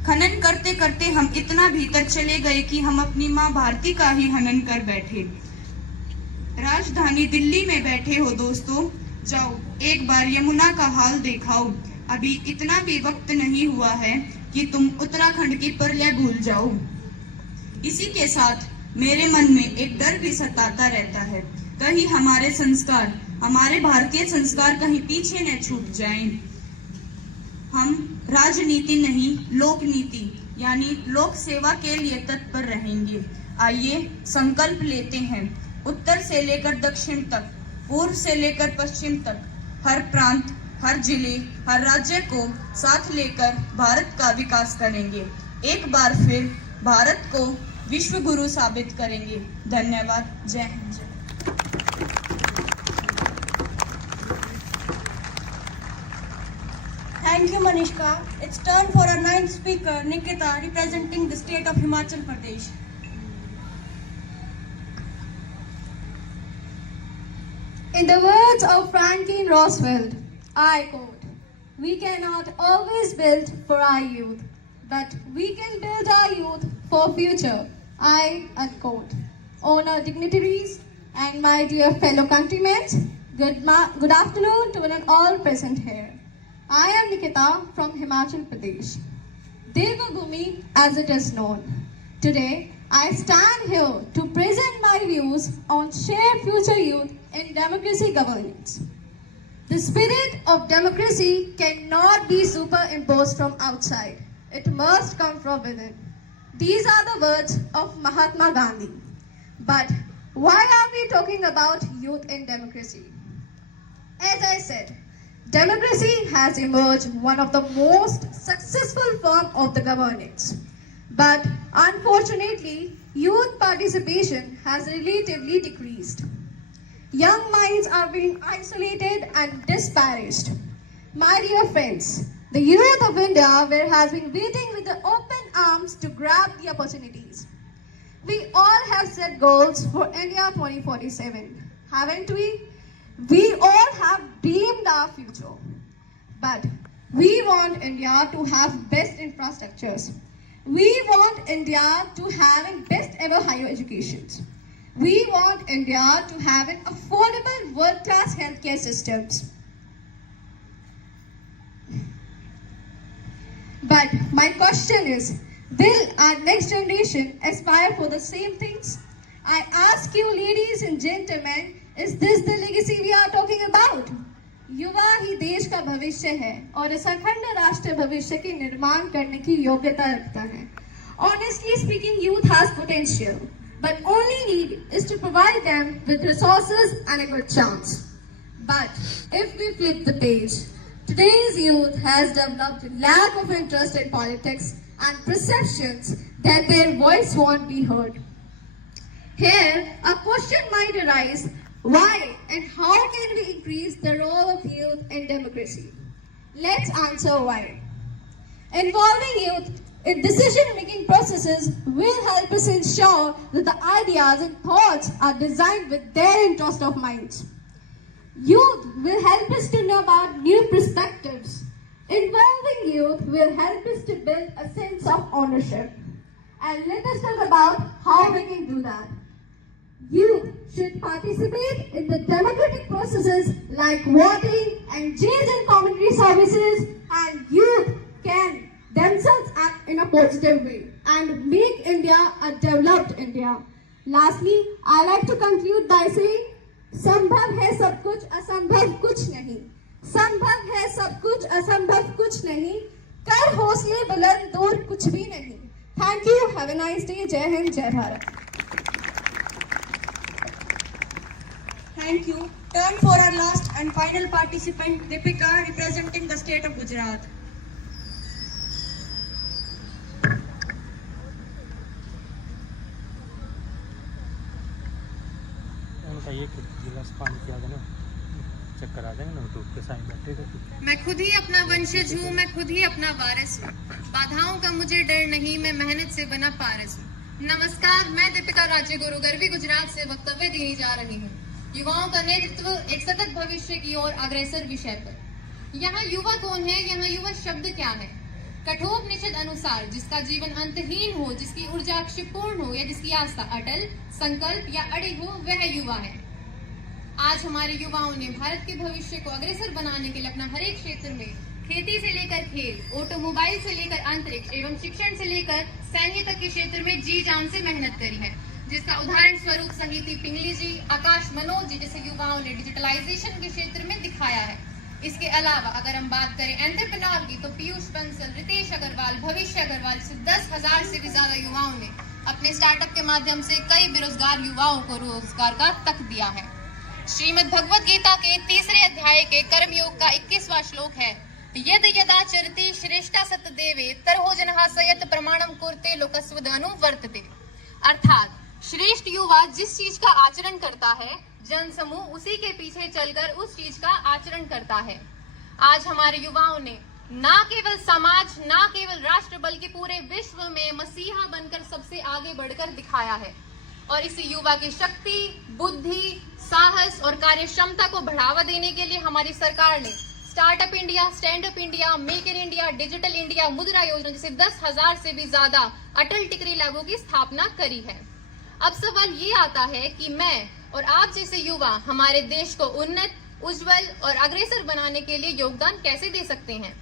खनन करते करते हम इतना भीतर चले गए कि हम अपनी माँ भारती का ही हनन कर बैठे. राजधानी दिल्ली में बैठे हो दोस्तों, जाओ एक बार यमुना का हाल देखाओ. अभी इतना भी वक्त नहीं हुआ है कि तुम उत्तराखंड की प्रलय भूल जाओ. इसी के साथ मेरे मन में एक डर भी सताता रहता है, कहीं हमारे संस्कार, हमारे भारतीय संस्कार कहीं पीछे न छूट जाएं. हम राजनीति नहीं, लोक नीति यानी लोक सेवा के लिए तत्पर रहेंगे. आइए संकल्प लेते हैं, उत्तर से लेकर दक्षिण तक, पूर्व से लेकर पश्चिम तक, हर प्रांत, हर जिले, हर राज्य को साथ लेकर भारत का विकास करेंगे. एक बार फिर भारत को विश्व गुरु साबित करेंगे. धन्यवाद. जय Hind. Thank you, Manishka. It's turn for our ninth speaker, Nikita, representing the state of Himachal Pradesh. In the words of Franklin Roosevelt, I quote, "We cannot always build for our youth, but we can build our youth for future." I unquote. Honor dignitaries and my dear fellow countrymen, good afternoon to one and all present here. I am Nikita from Himachal Pradesh, Devabhoomi as it is known. Today, I stand here to present my views on shared future youth in democracy governance. The spirit of democracy cannot be superimposed from outside. It must come from within. These are the words of Mahatma Gandhi. But why are we talking about youth in democracy? As I said, democracy has emerged one of the most successful form of the governance. But unfortunately, youth participation has relatively decreased. Young minds are being isolated and disparaged. My dear friends, the youth of India has been waiting with the open arms to grab the opportunities. We all have set goals for India 2047, haven't we? We all have dreamed our future. But we want India to have best infrastructures. We want India to have best ever higher education. We want India to have an affordable world-class healthcare systems. But my question is, will our next generation aspire for the same things? I ask you, ladies and gentlemen, is this the legacy we are talking about? युवा ही देश का भविष्य है और इस अखंड राष्ट्र भविष्य के निर्माण करने की योग्यता रखता है. Honestly speaking, youth has potential, but only need is to provide them with resources and a good chance. But if we flip the page, today's youth has developed a lack of interest in politics and perceptions that their voice won't be heard. Here, a question might arise: why and how can we increase the role of youth in democracy? Let's answer why. Involving youth in decision-making processes will help us ensure that the ideas and thoughts are designed with their interest of mind. Youth will help us to know about new perspectives. Involving youth will help us to build a sense of ownership. And let us talk about how we can do that. Youth should participate in the democratic processes like voting and change in community services, and youth can themselves act in a positive way and make India a developed India. Lastly, I like to conclude by saying, संभव है सब कुछ, असंभव कुछ नहीं. संभव है सब कुछ, असंभव कुछ नहीं. कर हौसले बुलंद, दूर कुछ भी नहीं. Thank you. Have a nice day. जय हिंद, जय Bharat. Thank you. Turn for our last and final participant, Deepika, representing the state of Gujarat. उनका ये गिलास पानी पिया देना, चक्कर आ जाएंगे ना, तो उसके साथ बैठे थे. मैं खुद ही अपना वंशज हूँ, मैं खुद ही अपना वारिस हूँ. बाधाओं का मुझे डर नहीं, मैं मेहनत से बना पारस हूँ. नमस्कार, मैं दीपिका राज्यगुरु गरवी गुजरात से वक्तव्य देने जा रही हूँ. युवाओं का नेतृत्व एक सतत भविष्य की ओर अग्रसर विषय पर. यहाँ युवा कौन है, यहाँ युवा शब्द क्या है? कठोपनिषद अनुसार जिसका जीवन अंतहीन हो, जिसकी ऊर्जा क्षिपूर्ण हो या जिसकी आस्था अटल, संकल्प या अड़ी हो, वह युवा है. आज हमारे युवाओं ने भारत के भविष्य को अग्रसर बनाने के लिए अपना हर एक क्षेत्र में, खेती से लेकर खेल, ऑटोमोबाइल से लेकर अंतरिक्ष एवं शिक्षण से लेकर सैन्य तक के क्षेत्र में जी जान से मेहनत करी है. जिसका उदाहरण स्वरूप सहिति पिंगली जी, आकाश मनोज जी जैसे युवाओं ने डिजिटलाइजेशन के क्षेत्र में दिखाया है. इसके अलावा अगर हम बात करें एंटरप्रेन्योर की, तो पीयूष बंसल, रितेश अग्रवाल, भविष्य अग्रवाल से 10,000 से भी ज्यादा युवाओं ने अपने स्टार्टअप के माध्यम से कई बेरोजगार युवाओं को रोजगार का तक दिया है. श्रीमद् भगवत गीता के 3रे अध्याय के कर्मयोग का 21वां श्लोक है, यद यदाचरति श्रेष्ठा सत देवे तरहो जनः सयत प्रमाणम कुर्ते लोकस्वदानु वर्तते. अर्थात श्रेष्ठ युवा जिस चीज का आचरण करता है, जन समूह उसी के पीछे चलकर उस चीज का आचरण करता है. आज हमारे युवाओं ने ना केवल समाज, ना केवल राष्ट्र, बल्कि पूरे विश्व में मसीहा बनकर सबसे आगे बढ़कर दिखाया है. और इस युवा की शक्ति, बुद्धि, साहस और कार्य क्षमता को बढ़ावा देने के लिए हमारी सरकार ने startup India, stand up India, make in India, digital India, मुद्रा योजना जैसे 10,000 से भी ज्यादा अटल टिकरी लागू की स्थापना करी है. अब सवाल ये आता है कि मैं और आप जैसे युवा हमारे देश को उन्नत, उज्जवल और अग्रसर बनाने के लिए योगदान कैसे दे सकते हैं?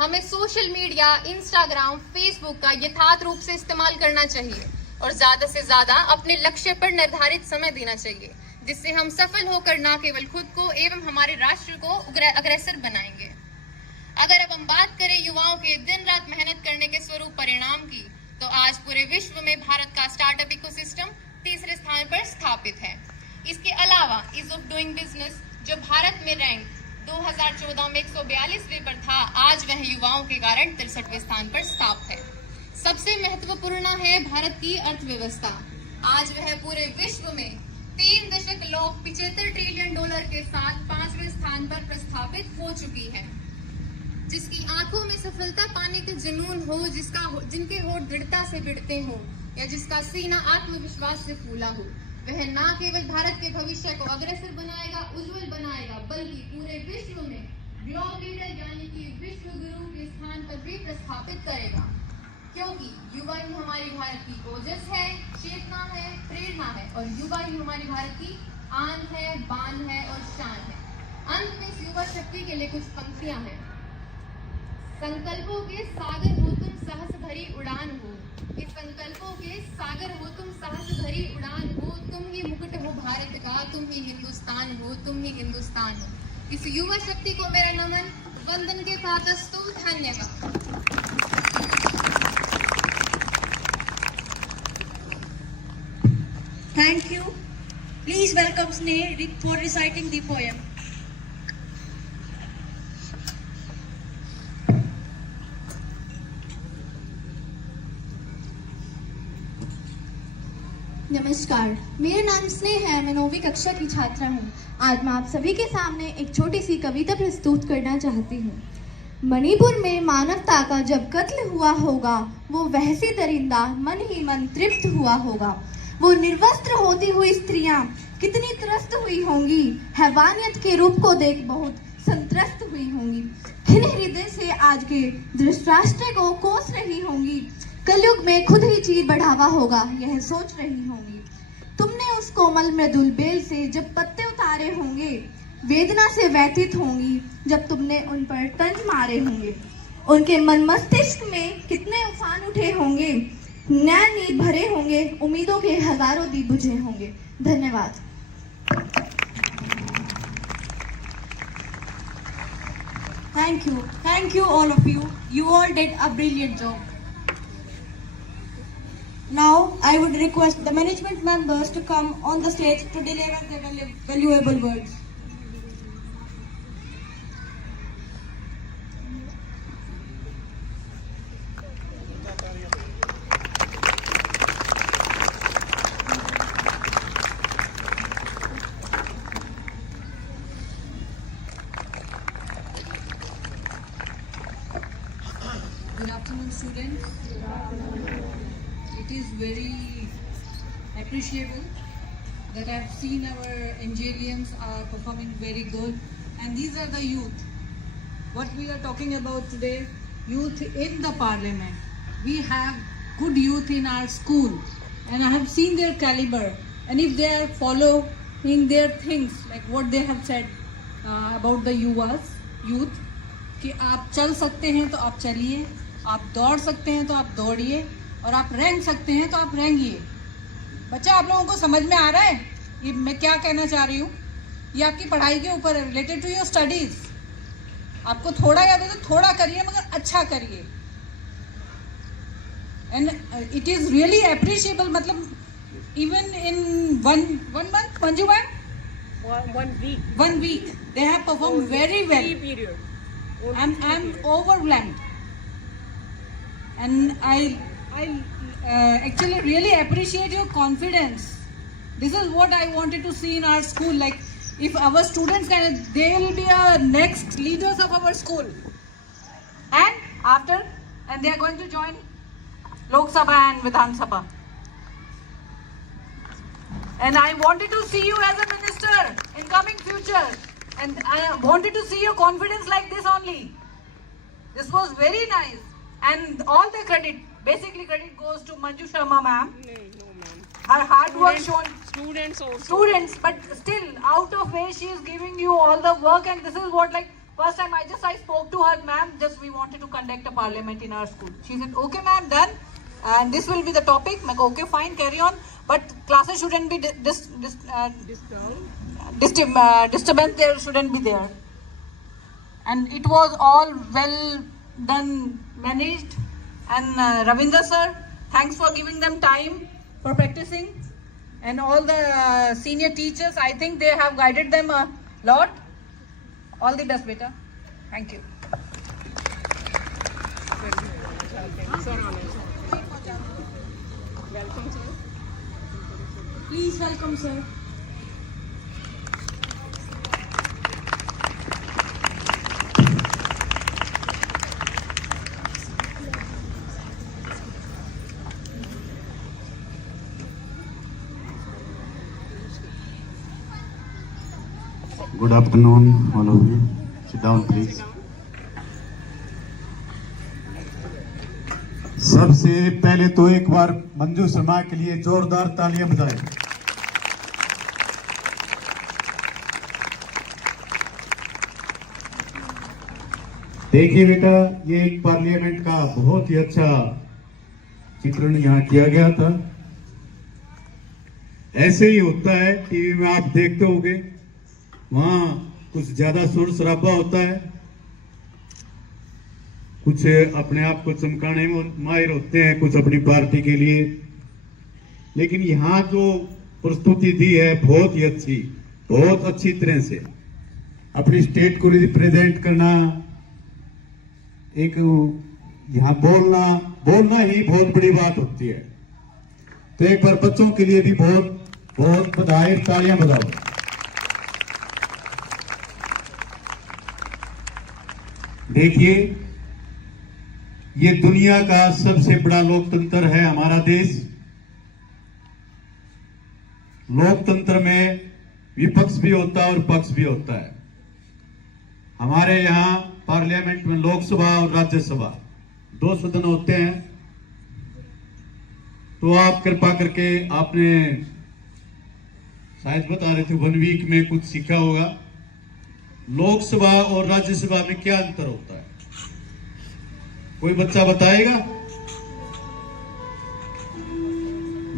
हमें सोशल मीडिया, इंस्टाग्राम, फेसबुक का यथार्थ रूप से इस्तेमाल करना चाहिए और ज्यादा से ज्यादा अपने लक्ष्य पर निर्धारित समय देना चाहिए, जिससे हम सफल होकर न केवल खुद को एवं हमारे राष्ट्र को अग्रसर बनाएंगे. अगर अब हम बात करें युवाओं के दिन रात मेहनत करने के स्वरूप परिणाम की, तो आज पूरे विश्व में भारत का स्टार्टअप इकोसिस्टम 3रे स्थान पर स्थापित है. इसके अलावा ईज ऑफ डूइंग बिजनेस जो भारत में रैंक 2014 में 142वें पर था, आज वह युवाओं के कारण 63वें स्थान पर स्थापित है. सबसे महत्वपूर्ण है भारत की अर्थव्यवस्था. आज वह पूरे विश्व में 3.75 ट्रिलियन डॉलर के साथ 5वें स्थान पर प्रस्थापित हो चुकी है। जिसकी आंखों में सफलता पाने का जुनून हो, जिनके होठ दृढ़ता से बिड़ते हो, या जिसका सीना आत्मविश्वास से फूला हो, वह न केवल भारत के भविष्य को अग्रसर बनाएगा, उज्जवल बनाएगा, बल्कि पूरे विश्व में ग्लोबल लीडर यानी कि विश्व गुरु के स्थान पर भी प्रस्थापित करेगा। क्योंकि युवा ही हमारी भारत की ओजस है, चेतना है, प्रेरणा है, और युवा ही हमारी भारत की आन है, बान है और शान है। अंत में इस युवा शक्ति के लिए कुछ पंक्तियां हैं। संकल्पों के सागर हो तुम, साहस भरी उड़ान हो। इस संकल्पों के सागर हो तुम, साहस भरी उड़ान हो। तुम ही मुकुट हो भारत का, तुम ही हिंदुस्तान हो, तुम ही हिंदुस्तान हो। इस युवा शक्ति को मेरा नमन, वंदन के पात्रस्तु, धन्यवाद। Thank you. Please welcome Sneh for reciting the poem. नमस्कार, मेरा नाम स्नेह है। मैं 9वीं कक्षा की छात्रा हूँ। आज मैं आप सभी के सामने एक छोटी सी कविता प्रस्तुत करना चाहती हूँ। मणिपुर में मानवता का जब कत्ल हुआ होगा, वो वहसी दरिंदा मन ही मन तृप्त हुआ होगा। वो निर्वस्त्र होती हुई स्त्रियां कितनी त्रस्त हुई होंगी, हैवानियत के रूप को देख बहुत संत्रस्त हुई होंगी। खिले हृदय से आज के धृतराष्ट्र को कोस रही होंगी। कलयुग में खुद ही चीर बढ़ावा होगा, यह सोच रही होंगी। तुमने उस कोमल मृदुल बेल से जब पत्ते उतारे होंगे, वेदना से व्यथित होंगी जब तुमने उन पर तंज मारे होंगे। उनके मन मस्तिष्क में कितने उफान उठे होंगे, नया नींद भरे होंगे, उम्मीदों के हजारों दीप बुझे होंगे। धन्यवाद। Thank you all of you. You all did a brilliant job. Now I would request the management members to come on the stage to deliver their valuable words. Good afternoon, students. It is very appreciable that I've seen our NJLians are performing very good, and these are the youth. What we are talking about today, youth in the parliament. We have good youth in our school, and I have seen their caliber. And if they are following their things, like what they have said about the youth, कि आप चल सकते हैं तो आप चलिए, आप दौड़ सकते हैं तो आप दौड़िए, और आप रेंग सकते हैं तो आप रेंगिए। बच्चा, आप लोगों को समझ में आ रहा है ये मैं क्या कहना चाह रही हूँ? ये आपकी पढ़ाई के ऊपर है, रिलेटेड टू योर स्टडीज। आपको थोड़ा याद है तो थोड़ा करिए, मगर अच्छा करिए। And it is really appreciable. मतलब even in one month, Manju ma'am, 1 week they have performed very well. I'm overwhelmed, and I actually really appreciate your confidence. This is what I wanted to see in our school. Like, if our students can, they will be our next leaders of our school. And they are going to join Lok Sabha and Vidhan Sabha. And I wanted to see you as a minister in coming future. And I wanted to see your confidence like this only. This was very nice. And all the credit, basically credit goes to Manju Sharma ma'am. No, ma'am. Her hard work shown. Students also. Students, but still out of way she is giving you all the work, and this is what, like, first time I spoke to her, ma'am, just we wanted to conduct a parliament in our school. She said, okay ma'am, done. And this will be the topic. I go, okay, fine, carry on. But classes shouldn't be disturbance there shouldn't be there. And it was all well done, managed. And Ravindra sir, thanks for giving them time for practicing. And all the senior teachers, I think they have guided them a lot. All the best, beta. Thank you. Sir, welcome, sir. Please welcome, sir. Good afternoon, all of you. Sit down, please. सबसे पहले तो एक बार मंजू शर्मा के लिए जोरदार तालियां बजाएं। देखिए बेटा, ये एक पार्लियामेंट का बहुत ही अच्छा चित्रण यहाँ किया गया था। ऐसे ही होता है, टीवी में आप देखते होंगे, वहां कुछ ज्यादा शोर शराबा होता है, कुछ अपने आप को चमकाने में माहिर होते हैं, कुछ अपनी पार्टी के लिए। लेकिन यहाँ जो प्रस्तुति दी है बहुत ही अच्छी, बहुत अच्छी तरह से अपनी स्टेट को रिप्रेजेंट करना, एक यहाँ बोलना ही बहुत बड़ी बात होती है। तो एक बार बच्चों के लिए भी बहुत बहुत बधाई, तालियां बजाओ। देखिए, ये दुनिया का सबसे बड़ा लोकतंत्र है हमारा देश। लोकतंत्र में विपक्ष भी होता है और पक्ष भी होता है। हमारे यहाँ पार्लियामेंट में लोकसभा और राज्यसभा 2 सदन होते हैं। तो आप कृपा करके, आपने शायद बता रहे थे 1 वीक में कुछ सीखा होगा। लोकसभा और राज्यसभा में क्या अंतर होता है? कोई बच्चा बताएगा?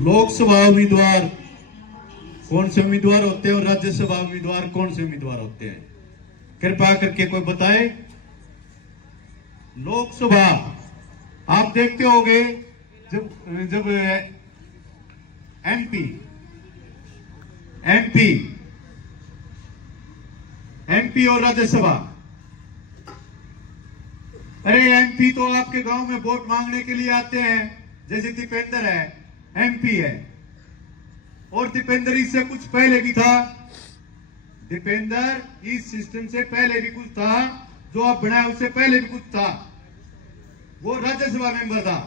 लोकसभा उम्मीदवार कौन से उम्मीदवार होते हैं और राज्यसभा उम्मीदवार कौन से उम्मीदवार होते हैं? कृपया करके कोई बताए। लोकसभा आप देखते होंगे, जब एमपी और राज्यसभा, अरे एमपी तो आपके गांव में वोट मांगने के लिए आते हैं। जैसे दीपेंद्र है, एमपी है, और दीपेंद्र इससे कुछ पहले भी था। दीपेंद्र इस सिस्टम से पहले भी कुछ था, जो आप बनाया उससे पहले भी कुछ था। वो राज्यसभा मेंबर था।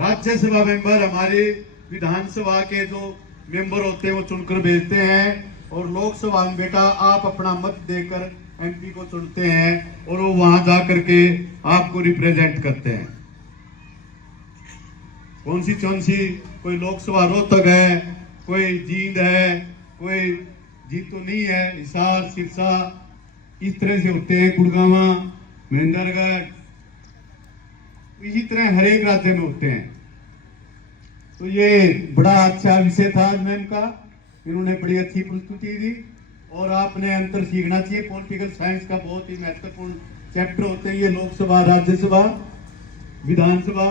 राज्यसभा मेंबर हमारे विधानसभा के जो मेंबर होते हैं वो चुनकर भेजते हैं, और लोकसभा में बेटा आप अपना मत देकर एमपी को चुनते हैं और वो वहां जाकर के आपको रिप्रेजेंट करते हैं। कौन सी कोई लोकसभा रोहतक है, कोई जींद है, कोई जीतो नहीं है, हिसार, सिरसा, इस तरह से होते हैं, गुड़गांवा, महेंद्रगढ़, इसी तरह हर एक राज्य में होते हैं। तो ये बड़ा अच्छा विषय था मैम का, इन्होंने बड़ी अच्छी प्रस्तुति दी, और आपने अंतर सीखना चाहिए। पॉलिटिकल साइंस का बहुत ही महत्वपूर्ण चैप्टर होते हैं ये लोकसभा, राज्यसभा, विधानसभा,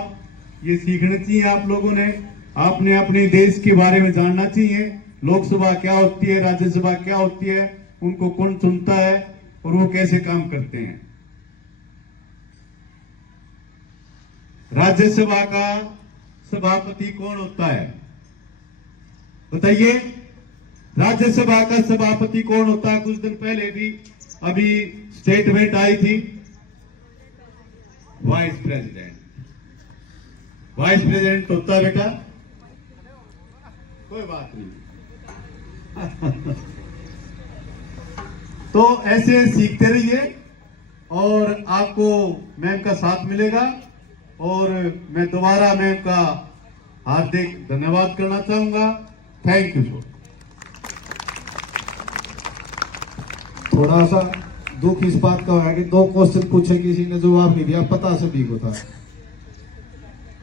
ये सीखना चाहिए आप लोगों ने। आपने अपने देश के बारे में जानना चाहिए, लोकसभा क्या होती है, राज्यसभा क्या होती है, उनको कौन चुनता है और वो कैसे काम करते हैं। राज्यसभा का सभापति कौन होता है बताइए? राज्यसभा का सभापति कौन होता है? कुछ दिन पहले भी अभी स्टेटमेंट आई थी, वाइस प्रेसिडेंट। वाइस प्रेसिडेंट होता है बेटा, कोई बात नहीं। तो ऐसे सीखते रहिए और आपको मैम का साथ मिलेगा। और मैं दोबारा मैम का हार्दिक धन्यवाद करना चाहूंगा। Thank you so. थोड़ा सा दुख इस बात का है कि 2 क्वेश्चन पूछे, किसी ने जवाब नहीं दिया, पता सभी को था।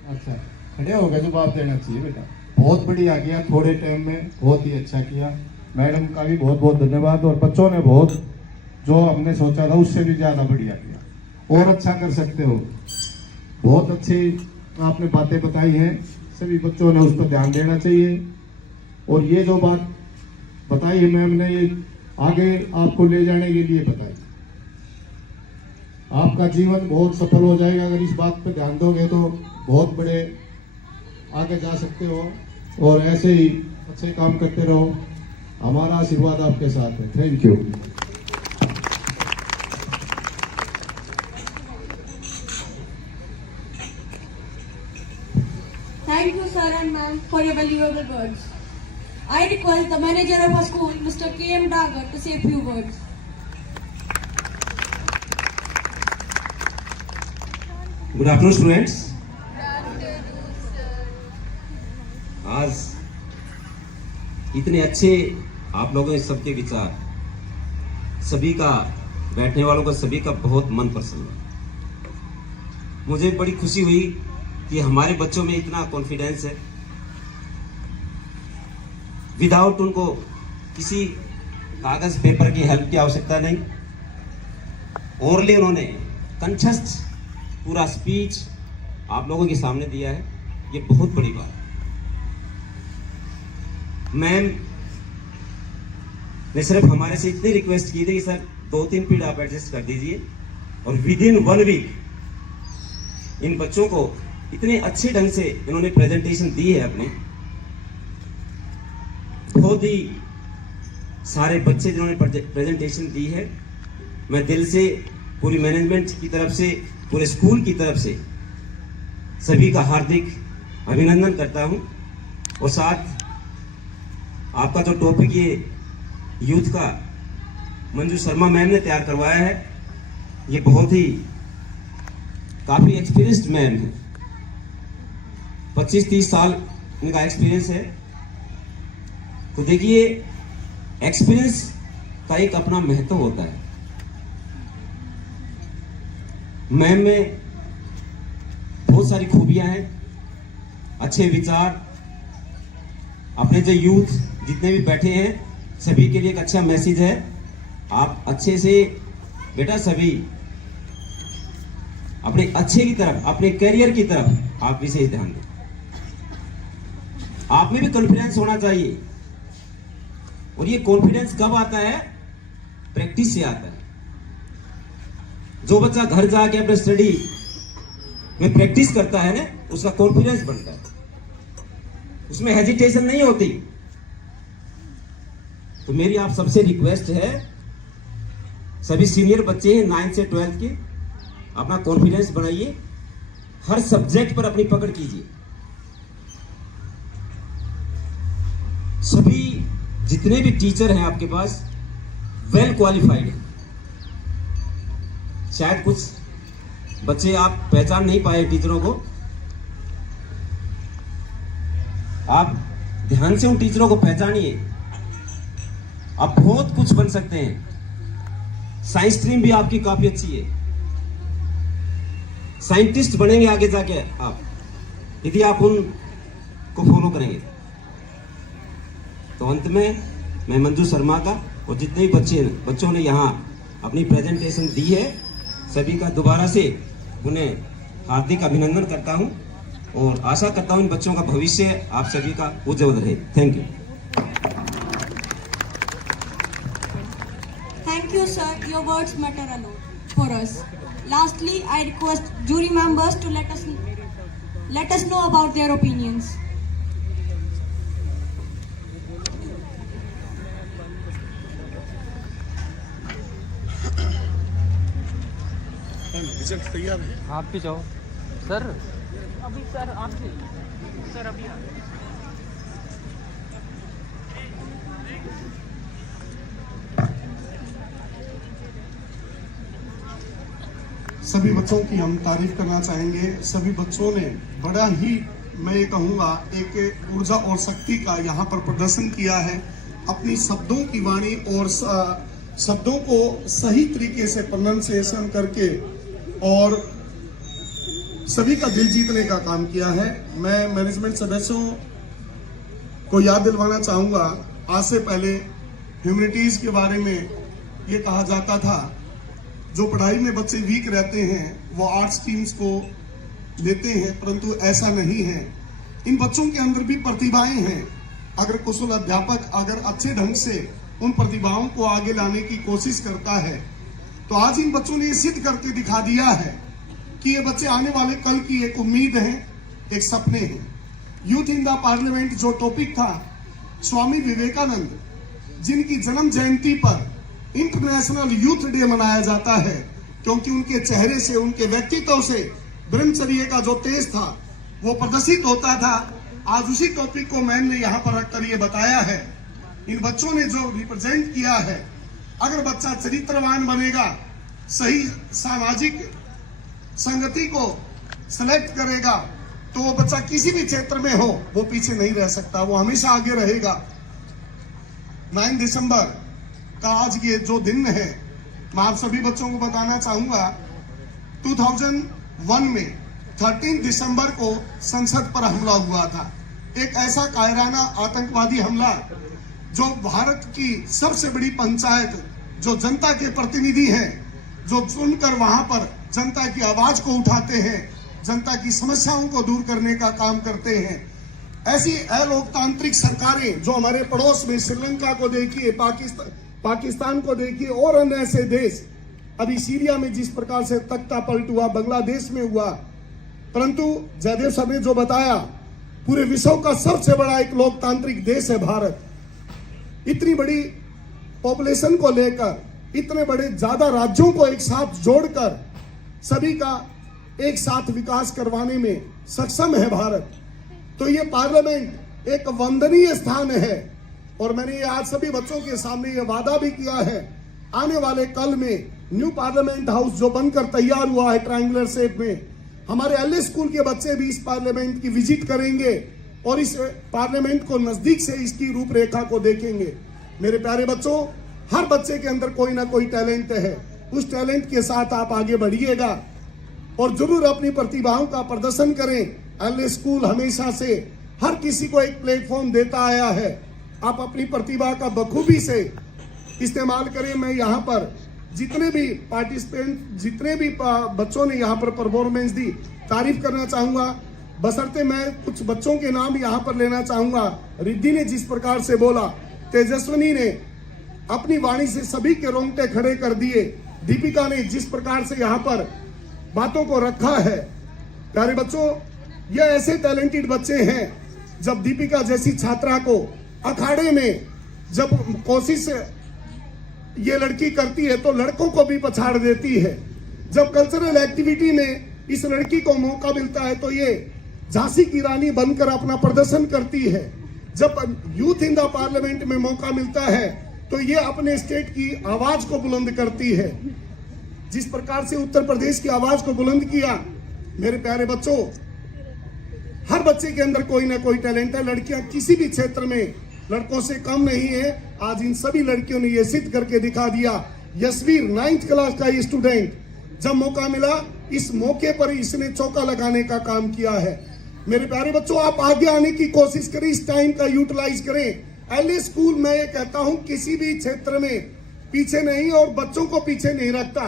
अच्छा, खड़े हो गए, जवाब देना चाहिए बेटा। बहुत बढ़िया किया, थोड़े टाइम में बहुत ही अच्छा किया। मैडम का भी बहुत बहुत धन्यवाद, और बच्चों ने बहुत, जो हमने सोचा था उससे भी ज्यादा बढ़िया किया। और अच्छा कर सकते हो, बहुत अच्छी आपने बातें बताई हैं, सभी बच्चों ने उस पर ध्यान देना चाहिए। और ये जो बात बताई है मैम ने, ये आगे आपको ले जाने के लिए बताई। आपका जीवन बहुत सफल हो जाएगा अगर इस बात पर ध्यान दोगे तो। बहुत बड़े आगे जा सकते हो और ऐसे ही अच्छे काम करते रहो। हमारा आशीर्वाद आपके साथ है। Thank you. Thank you, sir and ma'am, for your valuable words. I request the manager of our school, Mr. K.M. Dagar, to say a few words. Good afternoon, students. आज इतने अच्छे आप लोगों ने सबके विचार, सभी का बैठने वालों का सभी का बहुत मन पसंद है। मुझे बड़ी खुशी हुई कि हमारे बच्चों में इतना कॉन्फिडेंस है। विदाउट उनको किसी कागज पेपर की हेल्प की आवश्यकता नहीं, ओरली उन्होंने कंठस्थ पूरा स्पीच आप लोगों के सामने दिया है। ये बहुत बड़ी बात है। मैम ने सिर्फ हमारे से इतनी रिक्वेस्ट की थी कि सर 2-3 पीरियड आप एडजस्ट कर दीजिए, और विद इन 1 वीक इन बच्चों को इतने अच्छे ढंग से इन्होंने प्रेजेंटेशन दी है अपने। बहुत ही सारे बच्चे जिन्होंने प्रेजेंटेशन दी है, मैं दिल से पूरी मैनेजमेंट की तरफ से, पूरे स्कूल की तरफ से सभी का हार्दिक अभिनंदन करता हूं। और साथ आपका जो टॉपिक ये यूथ का मंजू शर्मा मैम ने तैयार करवाया है, ये बहुत ही काफी एक्सपीरियंस्ड मैम है। 25-30 साल इनका एक्सपीरियंस है। तो देखिए, एक्सपीरियंस का एक अपना महत्व होता है। मैम में बहुत सारी खूबियां हैं, अच्छे विचार, अपने जो यूथ जितने भी बैठे हैं सभी के लिए एक अच्छा मैसेज है। आप अच्छे से बेटा सभी अपने अच्छे की तरफ, अपने करियर की तरफ आप विशेष ध्यान दें। आप में भी कॉन्फिडेंस होना चाहिए, और ये कॉन्फिडेंस कब आता है? प्रैक्टिस से आता है। जो बच्चा घर जाके अपने स्टडी में प्रैक्टिस करता है ना, उसका कॉन्फिडेंस बनता है, उसमें हेजिटेशन नहीं होती। तो मेरी आप सबसे रिक्वेस्ट है, सभी सीनियर बच्चे हैं 9th से 12th के, अपना कॉन्फिडेंस बनाइए, हर सब्जेक्ट पर अपनी पकड़ कीजिए। सभी जितने भी टीचर हैं आपके पास वेल क्वालिफाइड हैं। शायद कुछ बच्चे आप पहचान नहीं पाए टीचरों को, आप ध्यान से उन टीचरों को पहचानिए। आप बहुत कुछ बन सकते हैं। साइंस स्ट्रीम भी आपकी काफी अच्छी है, साइंटिस्ट बनेंगे आगे जाके आप, यदि आप उनको फॉलो करेंगे। तो अंत में मैं मंजू शर्मा का और जितने भी बच्चों ने यहाँ अपनी प्रेजेंटेशन दी है, सभी का दोबारा से उन्हें हार्दिक अभिनंदन करता हूँ, और आशा करता हूँ इन बच्चों का भविष्य आप सभी का उज्जवल रहे। Thank you. Thank you, sir. Your words matter a lot for us. Lastly, I request jury members to let us know about their opinions. Result तैयार है, आप भी जाओ सर। अभी सर आपसे सर अभी सभी बच्चों की हम तारीफ करना चाहेंगे। सभी बच्चों ने बड़ा ही, मैं ये कहूँगा, एक ऊर्जा और शक्ति का यहाँ पर प्रदर्शन किया है। अपनी शब्दों की वाणी और शब्दों को सही तरीके से प्रोनाउंसिएशन करके और सभी का दिल जीतने का काम किया है। मैं मैनेजमेंट सदस्यों को याद दिलवाना चाहूँगा, आज से पहले ह्यूमैनिटीज़ के बारे में ये कहा जाता था, जो पढ़ाई में बच्चे वीक रहते हैं वो आर्ट्स टीम्स को लेते हैं, परंतु ऐसा नहीं है। इन बच्चों के अंदर भी प्रतिभाएं हैं। अगर कुशल अध्यापक अगर अच्छे ढंग से उन प्रतिभाओं को आगे लाने की कोशिश करता है, तो आज इन बच्चों ने ये सिद्ध करके दिखा दिया है कि ये बच्चे आने वाले कल की एक उम्मीद हैं, एक सपने हैं। यूथ इन द पार्लियामेंट जो टॉपिक था, स्वामी विवेकानंद जिनकी जन्म जयंती पर इंटरनेशनल यूथ डे मनाया जाता है, क्योंकि उनके चेहरे से, उनके व्यक्तित्व से ब्रह्मचर्य का जो तेज था वो प्रदर्शित होता था। आज उसी टॉपिक को मैंने यहाँ पर रखकर ये बताया है। इन बच्चों ने जो रिप्रेजेंट किया है, अगर बच्चा चरित्रवान बनेगा, सही सामाजिक संगति को सेलेक्ट करेगा, तो वो बच्चा किसी भी क्षेत्र में हो वो पीछे नहीं रह सकता, वो हमेशा आगे रहेगा। 9 दिसंबर का आज ये जो दिन है, मैं आप सभी बच्चों को बताना चाहूंगा, 2001 में 13 दिसंबर को संसद पर हमला हुआ था। एक ऐसा कायराना आतंकवादी हमला जो भारत की सबसे बड़ी पंचायत, जो जनता के प्रतिनिधि हैं, जो चुनकर वहां पर जनता की आवाज को उठाते हैं, जनता की समस्याओं को दूर करने का काम करते हैं, ऐसी अलोकतांत्रिक सरकारें जो हमारे पड़ोस में श्रीलंका को देखिए, पाकिस्तान को देखिए और अन्य ऐसे देश, अभी सीरिया में जिस प्रकार से तख्ता पलट हुआ, बांग्लादेश में हुआ, परंतु जयदेव सर ने जो बताया, पूरे विश्व का सबसे बड़ा एक लोकतांत्रिक देश है भारत। इतनी बड़ी पॉपुलेशन को लेकर, इतने बड़े ज्यादा राज्यों को एक साथ जोड़कर सभी का एक साथ विकास करवाने में सक्षम है भारत। तो ये पार्लियामेंट एक वंदनीय स्थान है, और मैंने ये आज सभी बच्चों के सामने ये वादा भी किया है, आने वाले कल में न्यू पार्लियामेंट हाउस जो बनकर तैयार हुआ है ट्रायंगुलर शेप में, हमारे एलए स्कूल के बच्चे भी इस पार्लियामेंट की विजिट करेंगे और इस पार्लियामेंट को नजदीक से इसकी रूपरेखा को देखेंगे। मेरे प्यारे बच्चों, हर बच्चे के अंदर कोई ना कोई टैलेंट है, उस टैलेंट के साथ आप आगे बढ़िएगा और जरूर अपनी प्रतिभाओं का प्रदर्शन करें। एलए स्कूल हमेशा से हर किसी को एक प्लेटफॉर्म देता आया है, आप अपनी प्रतिभा का बखूबी से इस्तेमाल करें। मैं यहाँ पर जितने भी पार्टिसिपेंट, जितने भी बच्चों ने यहाँ पर परफॉर्मेंस दी, तारीफ करना चाहूंगा। बशर्ते मैं कुछ बच्चों के नाम यहाँ पर लेना चाहूंगा। रिद्धि ने जिस प्रकार से बोला, तेजस्विनी ने अपनी वाणी से सभी के रोंगटे खड़े कर दिए, दीपिका ने जिस प्रकार से यहाँ पर बातों को रखा है। प्यारे बच्चों, ये ऐसे टैलेंटेड बच्चे हैं, जब दीपिका जैसी छात्रा को अखाड़े में जब कोशिश ये लड़की करती है तो लड़कों को भी पछाड़ देती है। जब कल्चरल एक्टिविटी में इस लड़की को मौका मिलता है तो ये झांसी की रानी बनकर अपना प्रदर्शन करती है। जब यूथ इन द पार्लियामेंट में मौका मिलता है तो ये अपने स्टेट की आवाज को बुलंद करती है। जिस प्रकार से उत्तर प्रदेश की आवाज को बुलंद किया, मेरे प्यारे बच्चों, हर बच्चे के अंदर कोई ना कोई टैलेंट है। लड़कियां किसी भी क्षेत्र में लड़कों से कम नहीं है। आज इन सभी लड़कियों ने यह सिद्ध करके दिखा दिया। यशवीर 9th क्लास का ये स्टूडेंट, जब मौका मिला इस मौके पर इसने चौका लगाने का काम किया है। मेरे प्यारे बच्चों, आप आगे आने की कोशिश करें, इस टाइम का यूटिलाइज करें। एलए स्कूल, मैं ये कहता हूं, किसी भी क्षेत्र में पीछे नहीं और बच्चों को पीछे नहीं रखता,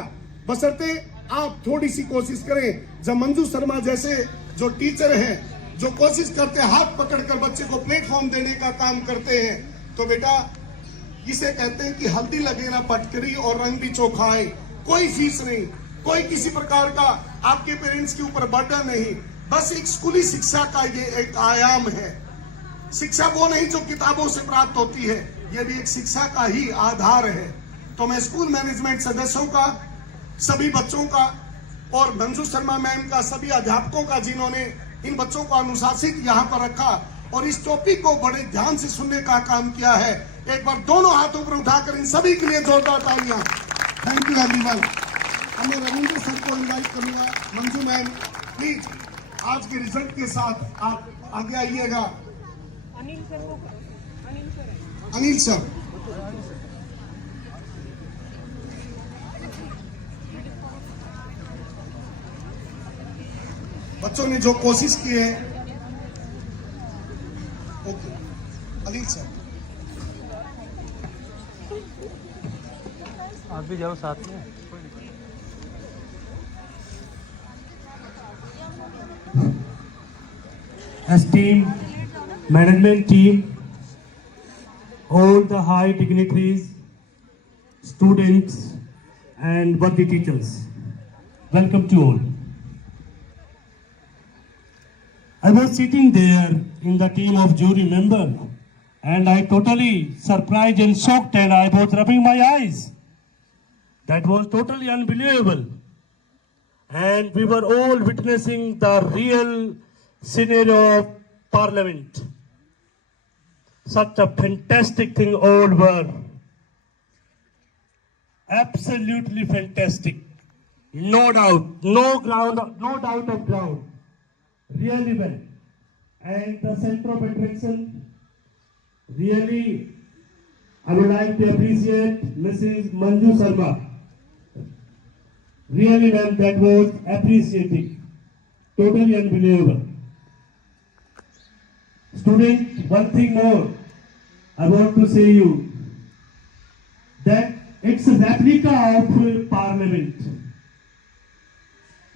बशर्ते आप थोड़ी सी कोशिश करें। जब मंजू शर्मा जैसे जो टीचर हैं, जो कोशिश करते हैं हाथ पकड़कर बच्चे को प्लेटफॉर्म देने का काम करते हैं, तो बेटा इसे कहते हैं कि हल्दी लगे ना पटकरी और रंग भी चोखा है। कोई फीस नहीं, कोई किसी प्रकार का आपके पेरेंट्स के ऊपर बर्डन नहीं, बस एक स्कूली शिक्षा का ये एक आयाम है। शिक्षा वो नहीं जो किताबों से प्राप्त होती है, ये भी एक शिक्षा का ही आधार है। तो मैं स्कूल मैनेजमेंट सदस्यों का, सभी बच्चों का और मंजू शर्मा मैम का, सभी अध्यापकों का जिन्होंने इन बच्चों को अनुशासित यहाँ पर रखा और इस टॉपिक को बड़े ध्यान से सुनने का काम किया है, एक बार दोनों हाथों पर उठाकर इन सभी के लिए जोरदार तालियां। Thank you everyone. मैं रविंद्र सर को इनवाइट करूंगा। मंजू मैम, प्लीज आज के रिजल्ट के साथ आप आगे आइएगा। अनिल सर, बच्चों ने जो कोशिश की है, ओके अनिल सर, आप भी जाओ साथ में। Esteemed management team, all the high dignitaries, students and worthy teachers, welcome to all. I was sitting there in the team of jury member, and I totally surprised and shocked, and I was rubbing my eyes. That was totally unbelievable. And we were all witnessing the real scenario of Parliament. Such a fantastic thing all were. Absolutely fantastic. No doubt, no doubt of ground. Really well. And the center of attraction, really, I would like to appreciate Mrs. Manju Sharma. Really well, that was appreciating. Totally unbelievable. Student, one thing more I want to say you, that it's a replica of Parliament.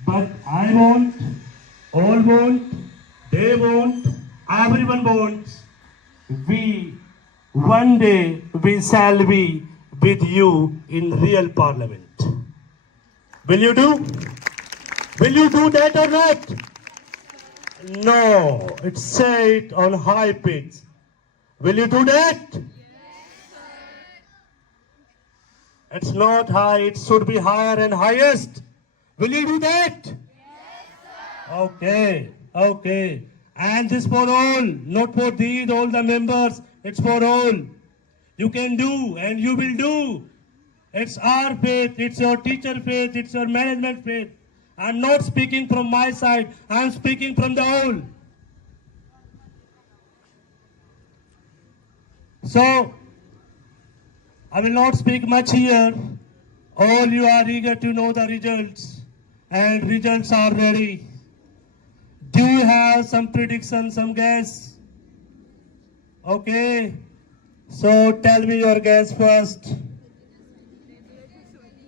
But I want, all want, they want, everyone wants. One day we shall be with you in real Parliament. Will you do? Will you do that or not? No, it's said on high pitch. Will you do that? Yes, sir. It's not high, it should be higher and highest. Will you do that? Yes, sir. Okay. And this for all, not for these, all the members, it's for all. You can do and you will do. It's our faith, it's your teacher faith, it's your management faith. I'm not speaking from my side, I'm speaking from the whole. So, I will not speak much here. All you are eager to know the results, and results are ready. Do you have some prediction, some guess? Okay, so tell me your guess first.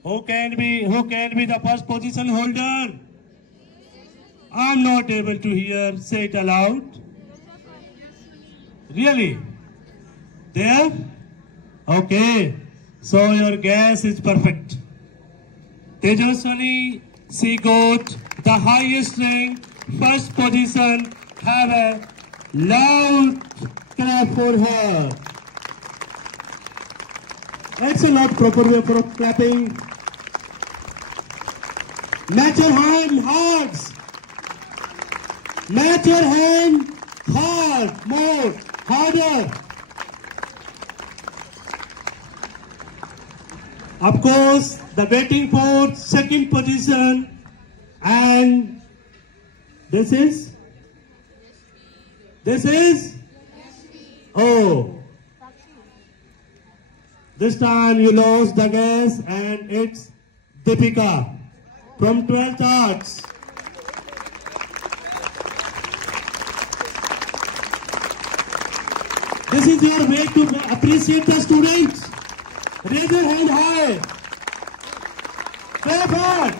Who can be the first position holder? I'm not able to hear. Say it aloud. Really? There? Okay. So your guess is perfect. Tejaswani, she got the highest rank, first position. Have a loud clap for her. Excellent, proper way for clapping. Match your hand, hearts. Match your hand, hard, more, harder. Of course, the waiting for second position, and this is? Oh. This time you lost the guess, and it's Deepika from 12th Arts. This is your way to appreciate the students. Raise your hand high. Clap hard.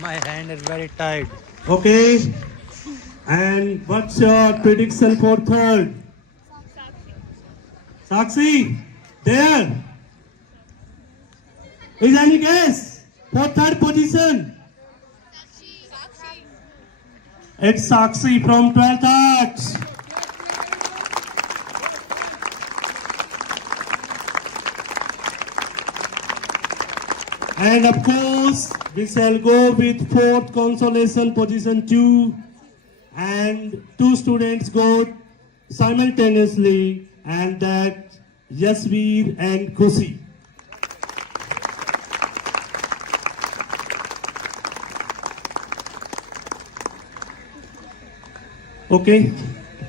My hand is very tight. Okay. And what's your prediction for third? Sakshi, there. Is any guess for third position? It's Sakshi from 12th Arts. And of course, we shall go with fourth consolation position 2. And 2 students got simultaneously, and that Yasveer and Khushi. Okay,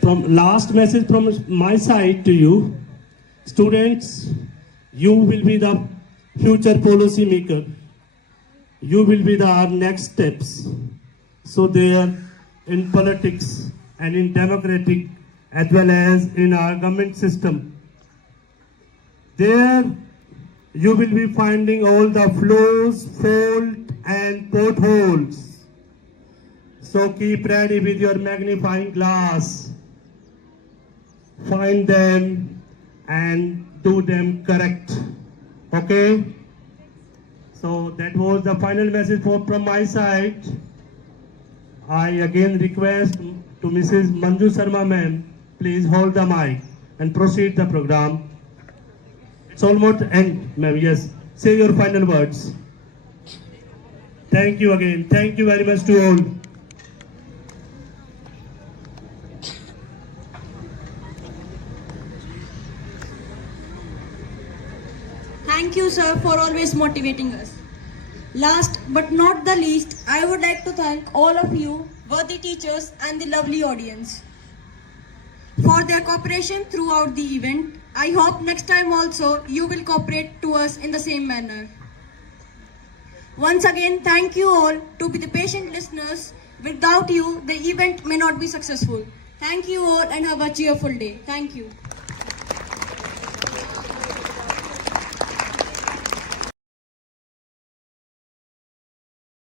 from last message from my side to you, students, you will be the future policy maker. You will be our next steps. So there, in politics and in democratic as well as in our government system, there you will be finding all the flaws, faults and potholes. So keep ready with your magnifying glass. Find them and do them correct. Okay? So that was the final message from my side. I again request to Mrs. Manju Sharma ma'am, please hold the mic and proceed the program. It's almost end, ma'am. Yes, say your final words. Thank you again. Thank you very much to all. Thank you, sir, for always motivating us. Last but not the least, I would like to thank all of you, worthy teachers and the lovely audience, for their cooperation throughout the event. I hope next time also you will cooperate to us in the same manner. Once again, thank you all to be the patient listeners. Without you, the event may not be successful. Thank you all and have a cheerful day. Thank you.